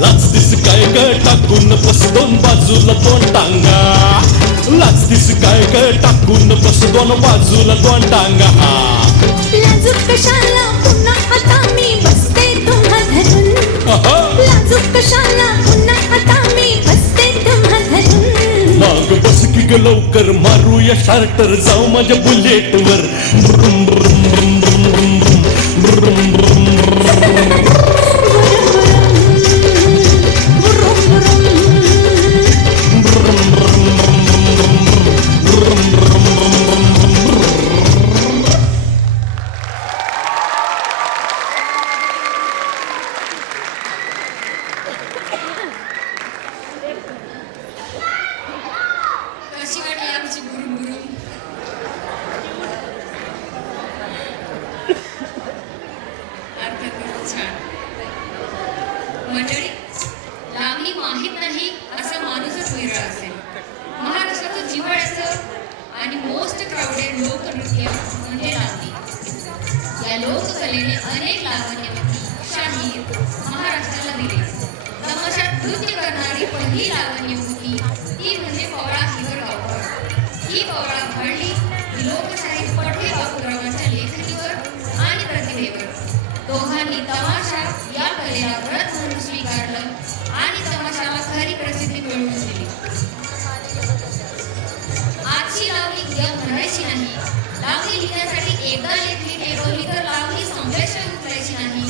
लाचतीस काय ग टाकून बस दोन बाजूला दोन टांगा. लाचतीस काय ग टाकून बस दोन बाजूला दोन टांगा. लाजूक कशाला पुन्हा आता मी बसते तुम्हा धरून. लाजूक कशाला पुन्हा आता मी बसते तुम्हा धरून. मग बस की ग लवकर मारूया स्टार्टर जाऊ माझ्या बुलेट वर. ब्रुम ब्रुम ब्रुम ब्रुम ब्रुम ब्रुम ब्रुम ब्रुम. कशी वाटली आमची गुरुगुरु? अर्थातच छान. मंडळी, लावणी माहीत नाही असा माणूसच वेगळा असेल. महाराष्ट्राचं जिव्हाळ्याचं आणि मोस्ट क्राऊडेड लोकनृत्य म्हणजे लावणी. या लोककलेने अनेक लावण्यवंती शाहीर महाराष्ट्राला दिले. तमाशात नृत्य करणारी पहिली लावण्यवंती ती म्हणजे पवळा हिवरगावकर. ही पवळा घडली लोकशाहीर पठे बापूरावांच्या लेखणीवर आणि प्रतिभेवर. दोघांनी तमाशा या कलेला व्रत म्हणून स्वीकारलं आणि तमाशाला खरी प्रसिद्धी मिळवून दिली. आजची लावणी उद्या म्हणायची नाही. लावणी लिहिण्यासाठी एकदा लेखणी ठेवली तर लावणी संप्रेषण उचलायची नाही.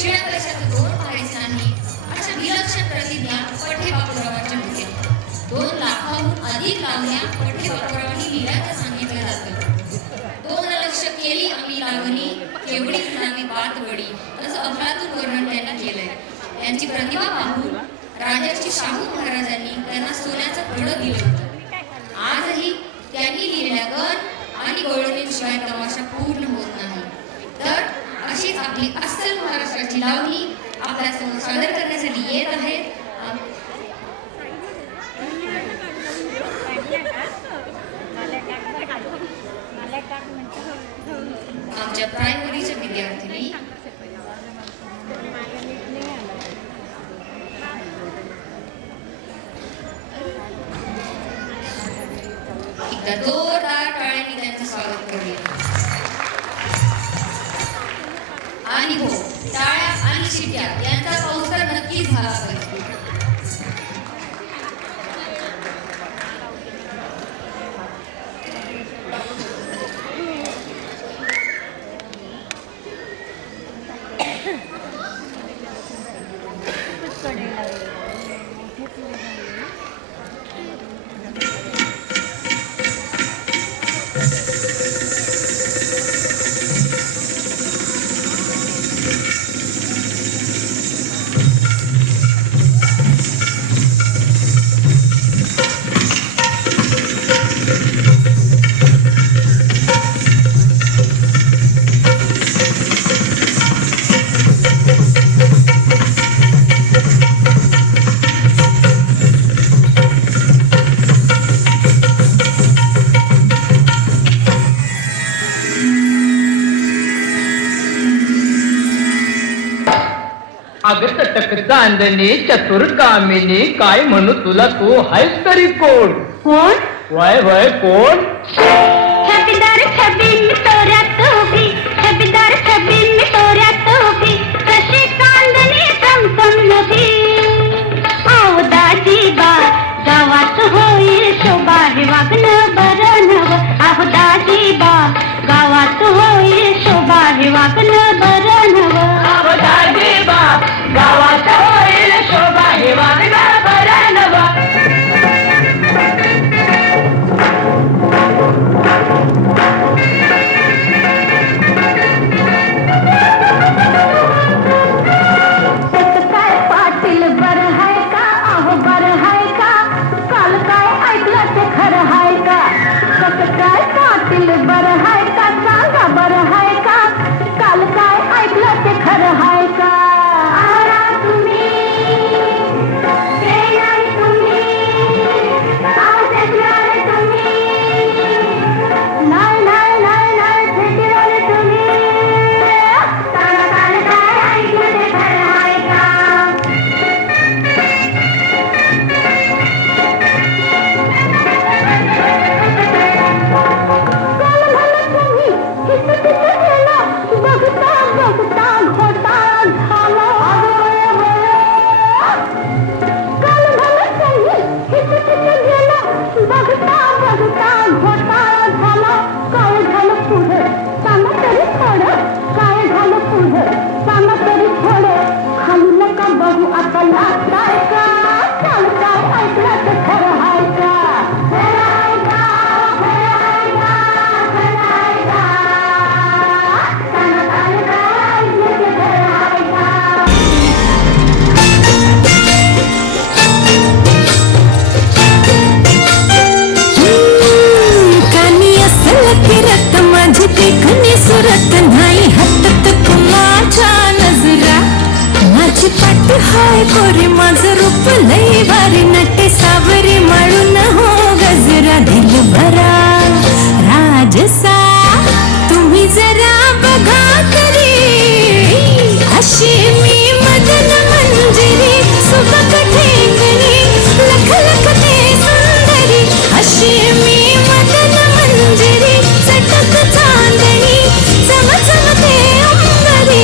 शिळ्या पैशाचं दोन पाहायचं नाही. अशा विलक्षण प्रतिज्ञा पठे बापूरावांच्या होत्या. 2 लाखाहून अधिक लावण्या पठे बापूरावांनी लिहिल्याचं सांगितलं जातं. 2 लक्ष केली आम्ही लावणी केवढी नामी बात वडी असं अफलातून वर्णन त्यांना केलंय. त्यांची प्रतिभा पाहून राजर्षी शाहू महाराजांनी त्यांना सोन्याचं पदक दिलं होतं. आजही त्यांनी लिहिलेल्या गण आणि गोळणीशिवाय तमाशा पूर्ण होत नाही. तर अशीच आपली अस्सल महाराष्ट्राची लावणी आपल्यासमोर सादर करण्यासाठी येत आहेत. आमच्या प्रायमरीच्या विद्यार्थिनी एकदा जोरदार टाळ्यांनी त्यांचं स्वागत करूया. आणि हो, टाळ्या आणि शिट्या यांचा पाऊस तर नक्कीच झाला पाहिजे. अगं तटक चांदणी चतुर कामिनी काय म्हणू तुला तू हायस तरी कोण कोण वय वय कोण छबीदार छबी में तोऱ्यात उभी छबीदार छबी में तोऱ्यात उभी कशी चांदणी चमचम नभी आवदाची बा गावात होईल शोभा हे वागणं बरं नव आवदाची बा गावात होईल शोभा हे वागणं बरं नव आवदाची बा गावात होईल शोभा हे वागणं बरं नव काय पाटील बरं हाय का अहो बरं हाय का काल काय ऐकलं ते खरं हाय का कसं काय पाटील बरं हाय का सांगा बरं हाय का काल काय ऐकलं ते खरं हाय का आरा तुम्ही ते नाही तुम्ही आजच तुम्ही नाही नाही नाही नाही भेटीवाले तुम्ही काल काल काय ऐकलं ते खरं हाय का बघता बघता घोटा झाला काल भलं संगी हित गेला बघता बघता घोटा झाला काय झालं पुढं सांगा तरी थोडं काय झालं पुढं सांगा तरी थोडं खाली नका बघू आता लागताय का काल काय ऐकलं ते खरं हाय का खरं हाय का खरं हाय का खरं हाय का सांगा काल काय ऐकलं ते खरं हाय का कानी असल किरत माझी देखणी सुरत नाही हातात कुणाच्या नजरा माझी पाठ हाय कोरी माझं रूप लई भारी नटे सावरी माळून हो गजरा दिल भरा राजसा तुम्ही जरा बघा तरी अशी मी मदन मंजिरी सुबक ठेकणी लख लख ते सुंदरी अशी मी मदन मंजिरी चटक चांदणी चम चम ते अंबरी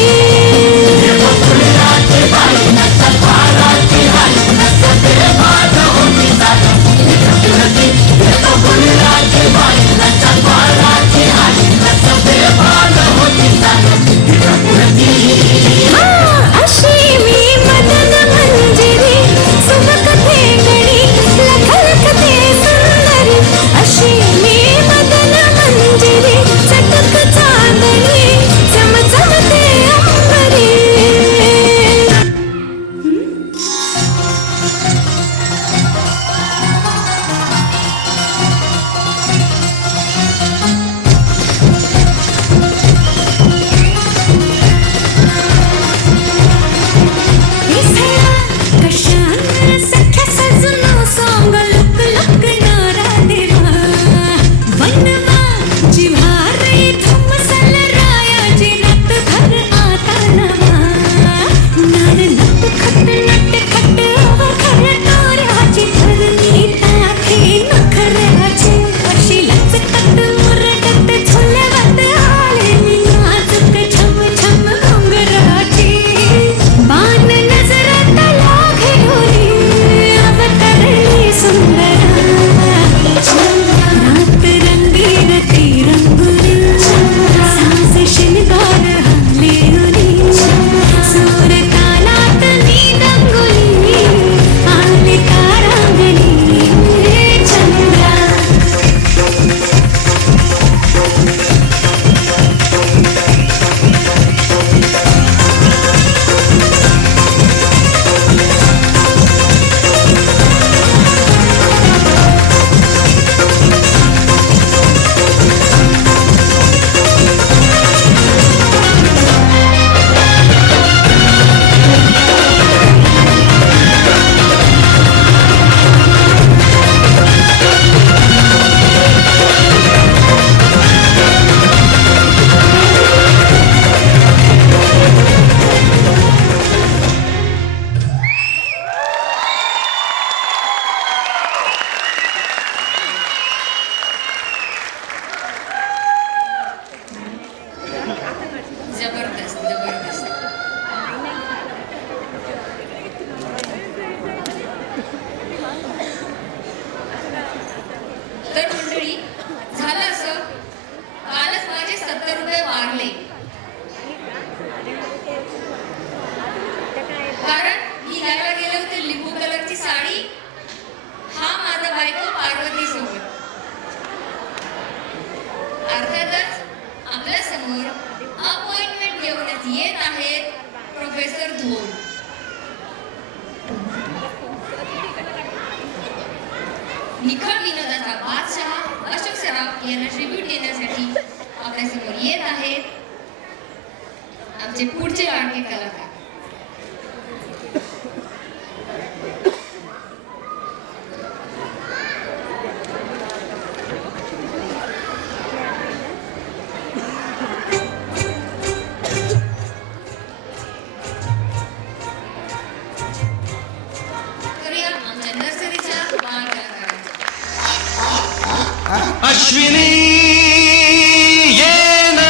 यांना ट्रिब्यूट देण्यासाठी आपल्यासमोर येत आहेत आमचे पुढचे लाडके कलाकार. करूया आमच्या नर्सरीच्या बाल कलाकारांचा. अश्विनी ये ना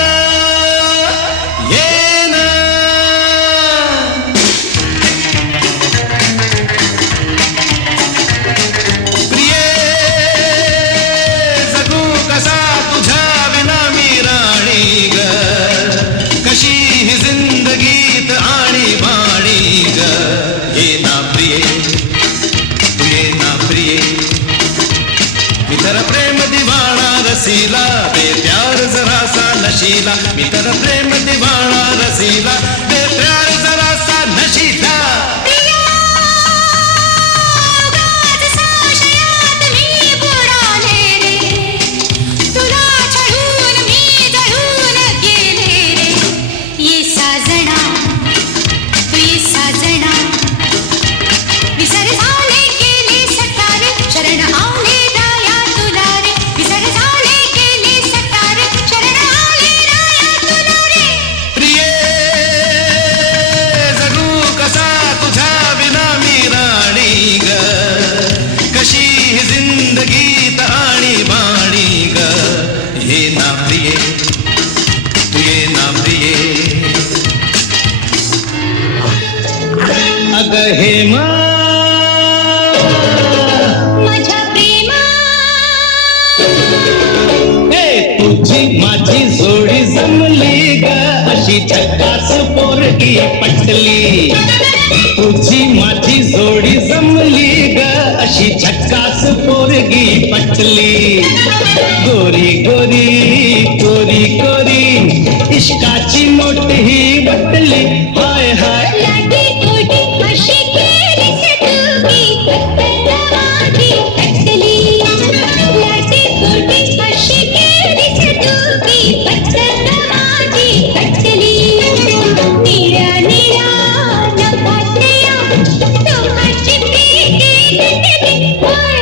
प्रिये जगू कसा तुझ्या विना मी राणी ग कशी ही जिंदगीत आणि बाणी ग ये ना प्रिये तू ये ना प्रिये मी तर प्रेम दिवाणा रसीला बेप्यार जरासा नशीला मी तर प्रेम दिवाणा रसीला बेप्यार जरासा नशीला प्रिये जगू कसा तुझ्या विना मी राणी ग कशी ही जिंदगीत आणि बाणी ग ये ना प्रिये तू ये ना प्रिये अग हेमा माझ्या प्रेमा तुझी माझी जोडी जमली ग अशी झकास पोरगी पटली तुझी माझी जोडी जमली ग अशी झकास पोरगी पटली गोरी गोरी गोरी गोरी इश्काची मोठी बटली हाय हाय लाडी गोडी अशी केली सटुकी पत्तन माझी पटली लाडी गोडी अशी केली सटुकी पत्तन माझी पटली निळ्या निळ्या नभातल्या तोहाची प्रीती दिसली हाय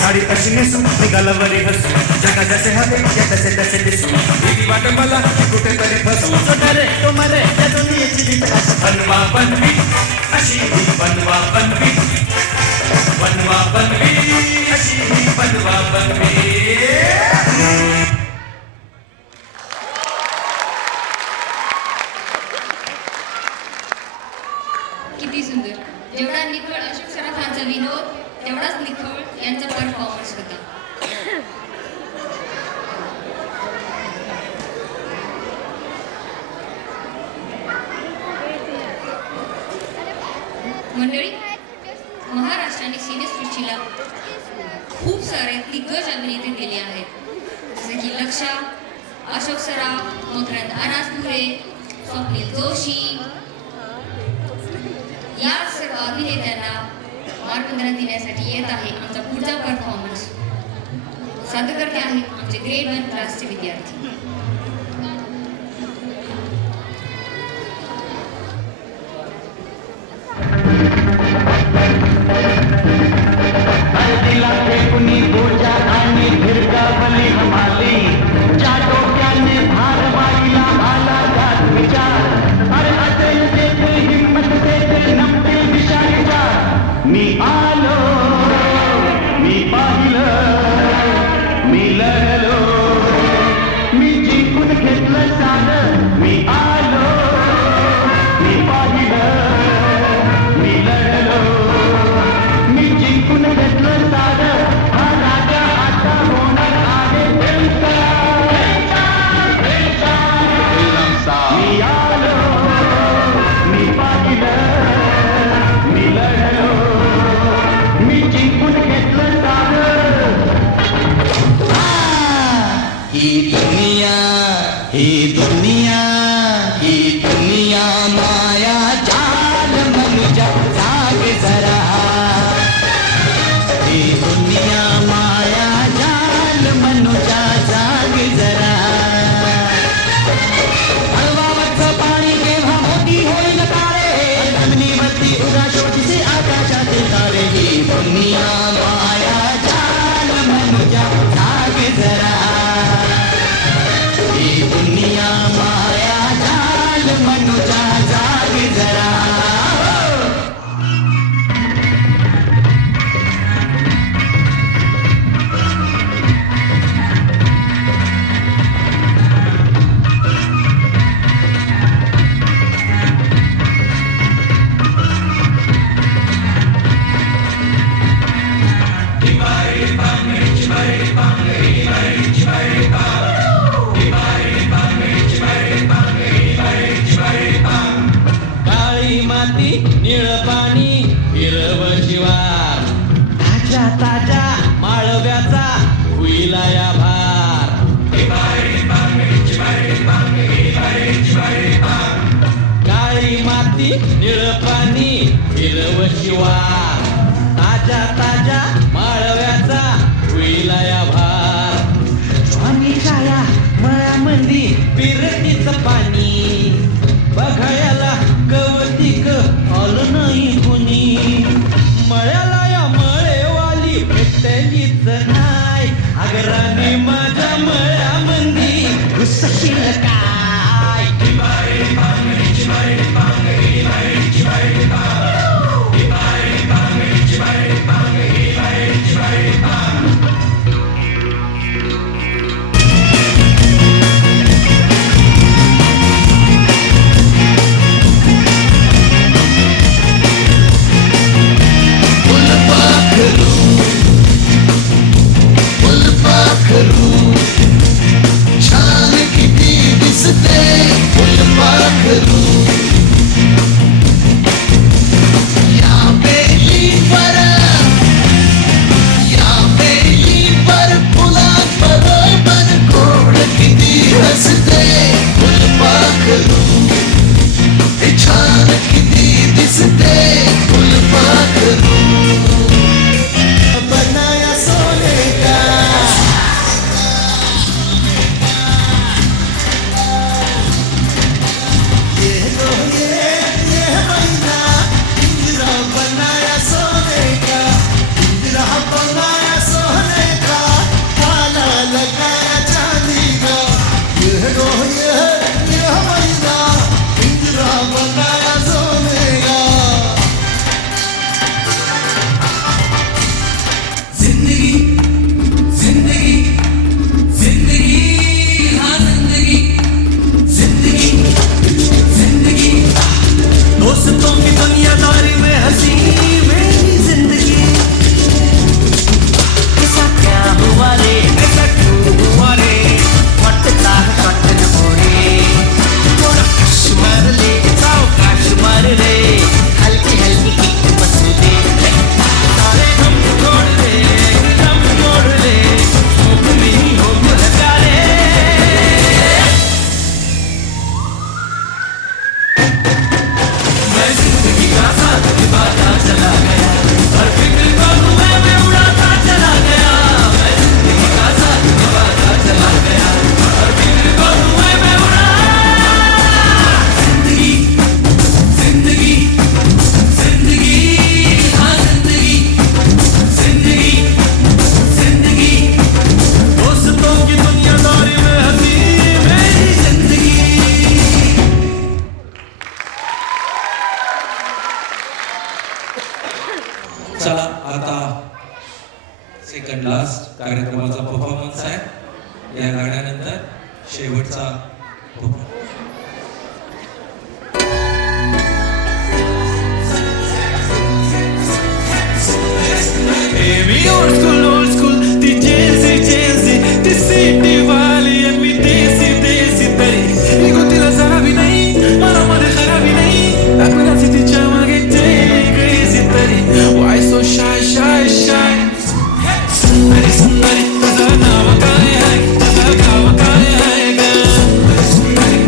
साडी अशी नेसू निघाला वरी हसू जगा जसे हवे या तसे तसे दिसू ही वाट मला कुठेतरी फसू रे तो मरे या दुनियेची भीत बनवा बनवी अशी ही बनवा बनवी बनवा बनवी अशी ही बनवा बनवी. किती सुंदर. जेवढा निखळ अशोक सराफांचा विनोद तेवढाच निखळ यांचा परफॉर्मन्स होता. मंडळी, महाराष्ट्राने सिनेसृष्टीला खूप सारे दिग्गज अभिनेते दिले आहेत, जसे की लक्षा, अशोक सराफ, मकरंद अनासपुरे, स्वप्नील जोशी. या सर्व अभिनेत्यांना मानवंदना देण्यासाठी येत आहे आमचा पुढचा परफॉर्मन्स. सादर करते आहेत आमचे ग्रेड 1 क्लासचे विद्यार्थी. मी आलो, मी पाहिलं, मी लढलो, मी जिंकून घेतलं सारं. मी आलो, मी पाहिलं, मी लढलो, मी जिंकून घेतलं सारं. हा राजा आता होणार आहे बेलचा. मी आलो, मी पाहिलं, मी लढलो, मी जिंकून घेतलं सारं. ही दुनिया, ही दुनिया, ही दुनिया माया जाल मनुजा जाग जरा. ही दुनिया माया जाल मनुजा जाग जरा. हळवावरचं पाणी केव्हा मोठी होईल तारे, जमिनीवरती उगा शोधीचे आकाशातील तारे. ही दुनिया माया जाल मनुजा जाग जरा. ही दुनिया माया जाल मनुजा जाग जरा. काळी माती निळ पाणी हिरव शिवार, ताज्या ताज्या माळव्याचा हुईला या भार. काळी माती निळ पाणी हिरव शिवार, ताज्या ताज्या माळव्याचा हुईला या भार. स्वामीच्या या मळ्यामंदी पिरतीचं पाणी बघायला कवतिक आलं नाही कुणी. मळ्याला या मळेवाली भेटलीच नाही. आगराने माझ्या मळ्यामंदी घुसशील काय. छान किती दिसते फुलपाखरू. या बेलीवर, या बेलीवर फुलाबरोबर गोड किती हसते फुलपाखरू. हे छान किती दिसते फुलपाखरू. बनाया सोने का ये परफॉर्मन्स आहे या गाण्यानंतर शेवटचा performance. Baby, old school, ती Jay-Z, ती city वाली आणि मी देसी तरी एगो तिला जरा भी नाही मनामध्ये खराबी नाही दाखवण्याची तिच्या मागे crazy तरी why so shy सुंदरी तुझं नाव काय आहे तुझं गाव काय आहे ग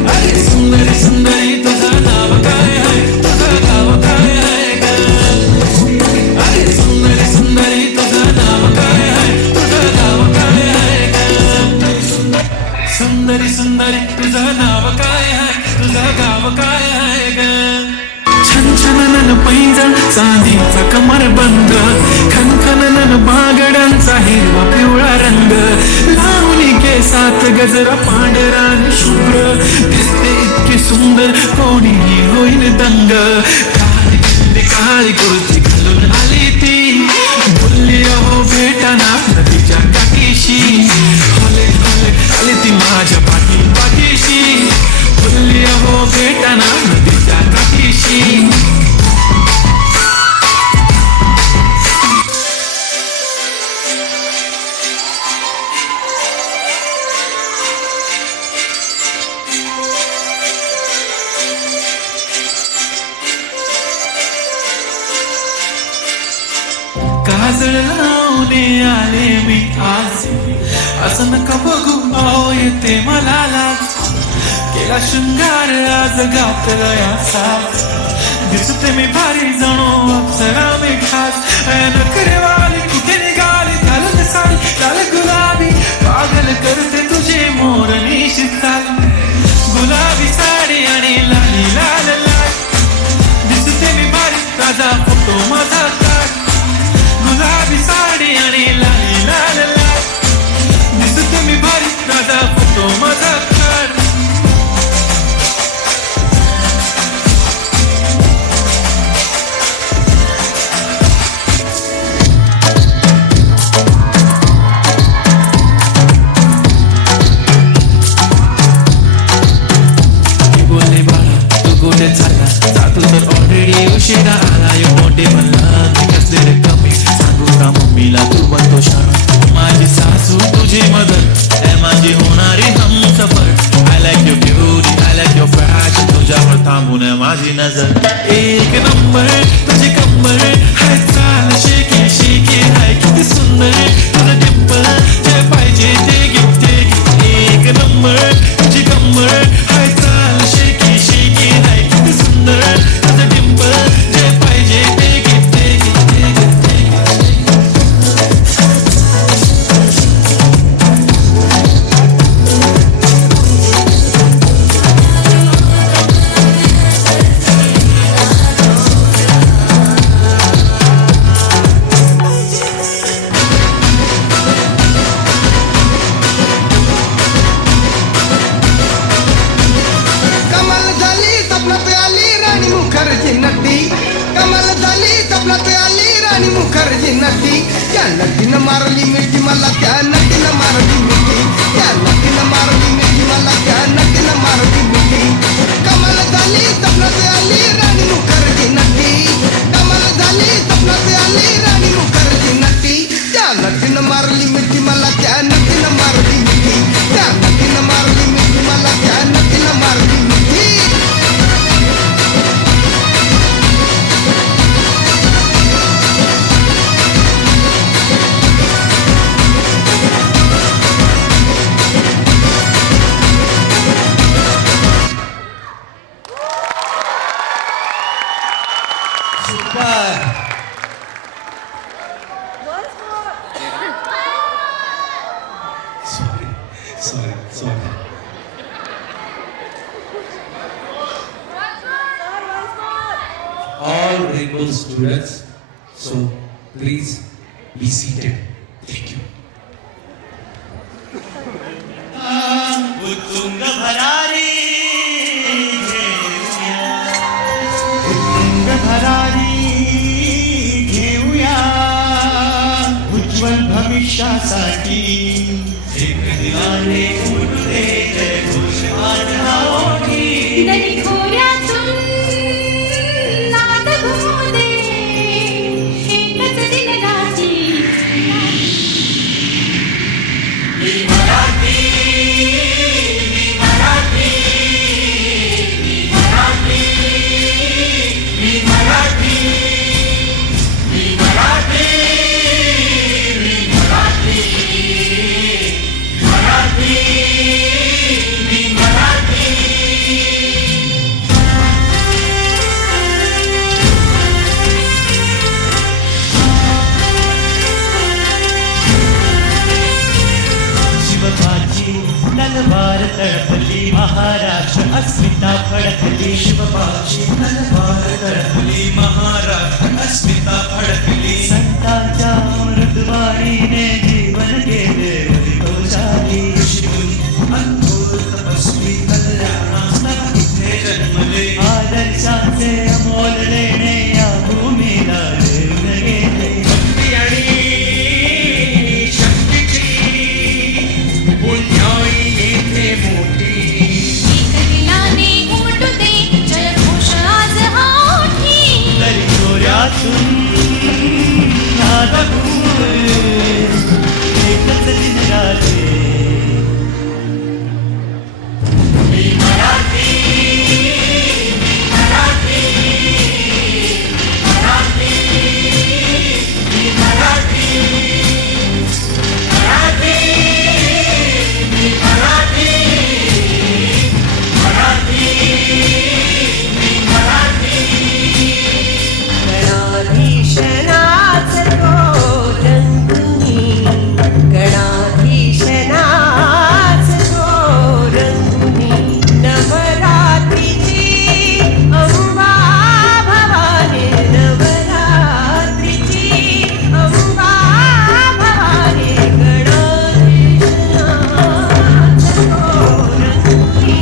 अरे सुंदरी तुझं नाव काय आहे तुझं गाव काय आहे ग अरे सुंदरी तुझं नाव काय आहे तुझं गाव काय आहे ग सुंदरी तुझं नाव काय आहे तुझं गाव काय आहे ग छन पैंजण चांदीचा कमर बंद खनखनन बागड्यांचा हिरवा पिवळा रंग लावणी केसात गजरा पांढरा आणि शुभ्र दिसते इतकी सुंदर कोणीही होईन दंग काळी कुर्ती घालून आली ती बोलली अहो भेटाना नदीच्या काठीशी होले आली ती माझ्या पाठीशी बोलली अहो भेटाना नदीच्या काठीशी काजळ लावणे आले मी आज असं नका बघू अहो येते मला लाज केला शृंगार आज गातला याचा दिसते मी भारी जणू अप्सरा मी खास नखरेवाली कुठे निघाली घालून साडी लाल गुलाबी पागल करते तुझे मोरनीशी चाल गुलाबी साडी आणि लाली लाल लाल दिसते मी भारी ताजा फोटो माझा काढ गुलाबी साडी आणि लाली लाल लाल दिसते मी भारी ताजा फोटो माझा काढ बोलले बाळा तू कुठे चालला जातो तर ऑलरेडी उशिरा आला यो मोठे म्हणला मी कसले रे कमी सांगू का मम्मीला तू बनतो शाळा माझी सासू तुझी मदत आहे माझी होणारी Humsafar I like your beauty I like your fashion तुझ्यावर थांबून माझी नजर एक नंबर तुझी कंबर हाय चाल शेकी हाय किती सुंदर तुझं डिंपल जे पाहिजे ते गिफ्ट एक नंबर तुझी कंबर हाय चाल शेकी हाय किती सुंदर तुझं डिंपल जे पाहिजे ते गिफ्ट कमाल झाली स्वप्नात आली राणी मुखर्जी नटी कमाल झाली स्वप्नात आली राणी मुखर्जी नटी त्या नटीनं मारली मिठी मला त्या नटीनं मारली मिठी त्या नटीनं मारली मिठी मला त्या नटीनं मारली मिठी कमाल झाली स्वप्नात आली राणी मुखर्जी नटी कमाल झाली स्वप्नात आली राणी मुखर्जी नटी त्या नटीनं मारली मिठी मला त्या नटीनं मारली मिठी त्या नटीनं मारली मिठी मला त्या नटीनं मारली मिठी Sorry. All Rainbow students, so please be seated. Thank you. उत्तुंग भरारी उत्तुंग भरारी घेऊया उज्ज्वल भविष्यासाठी दिलाने उमटू दे जय घोष आज हा ओठी दरीखोऱ्यातून नाद घुमू दे एकच दिन राजी मी मराठी मी मराठी मी मराठी मी मराठी मी मराठी मी मराठी मराठी मी मराठी शिवबाची तलवार तळपली महाराष्ट्र अस्मिता फडकली शिवबाची तलवार तळपली महाराष्ट्र अस्मिता फडकली संतांच्या मृदवाणीने जीवन गेले वैभवशाली शिवली अद्भुत तपस्वी कल्याणास्ता इथे जन्मले आदर्शाचे अमोल लेणे या भूमीला देऊन गेले भक्ती आणि शक्तीची पुण्याई येथे मोठी एक दिलाने उमटू दे जय घोष आज हा ओठी दरीखोऱ्यातून नाद घुमू दे एकच दिन राजे मी मराठी मी मराठी मराठी मी मराठी मराठी मी मराठी मराठी मी मराठी गणाधीशनाच तो रंगुनी गणाधीशनाच तो रंगुनी नवरात्रीची अंबा भवानी नवरात्रीची अंबा भवानी गणाधीशनाच तो रंगुनी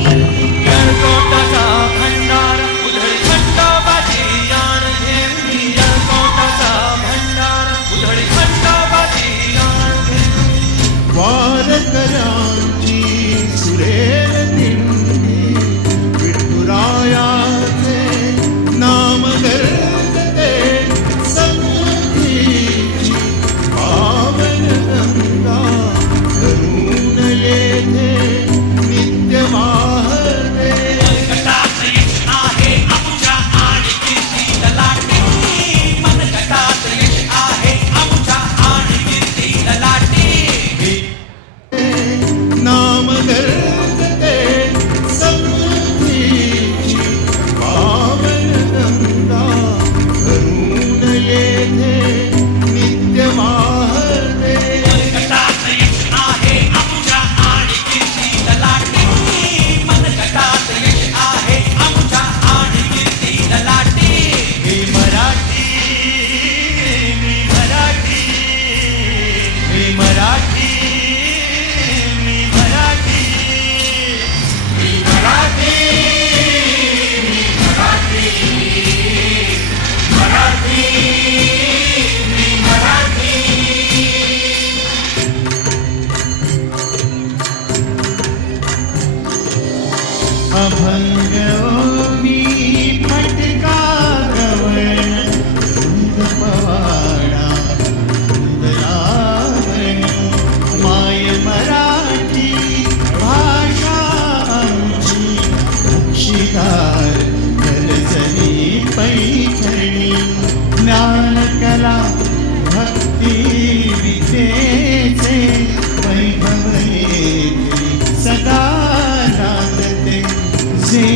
यळकोटाचा भंडार उधळी खंडोबाची याण घेऊन यळकोटाचा भंडार उधळी खंडोबाची याण घेऊन वारकऱ्यांची सुरेल दिंडी विठुरायाचे नाम गर्जते समृद्धीची पावन गंगा धरून येथे नित्य वाहते मनगटात यश आहे आमच्या आणि कीर्ती ललाटी मनगटात यश आहे आमच्या आणि कीर्ती ललाटी नाम गर्जते समृद्धीची पावन गंगा धरून येथे नित्य वाहते मनगटात यश आहे आमच्या आणि कीर्ती ललाटी मनगटात यश आहे आमच्या आणि कीर्ती ललाटी मी मराठी मी मराठी मी मराठी मी मराठी मी मराठी मी मराठी मी मराठी अभंग ओवी फटका गवळण सुंद पवाडा सुंदरावण माय मराठी भाषा आमची शिदार करजनी पैठणी ज्ञानकला भक्ती विद्येचे वैभव येथे सदा नांदते जे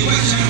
देश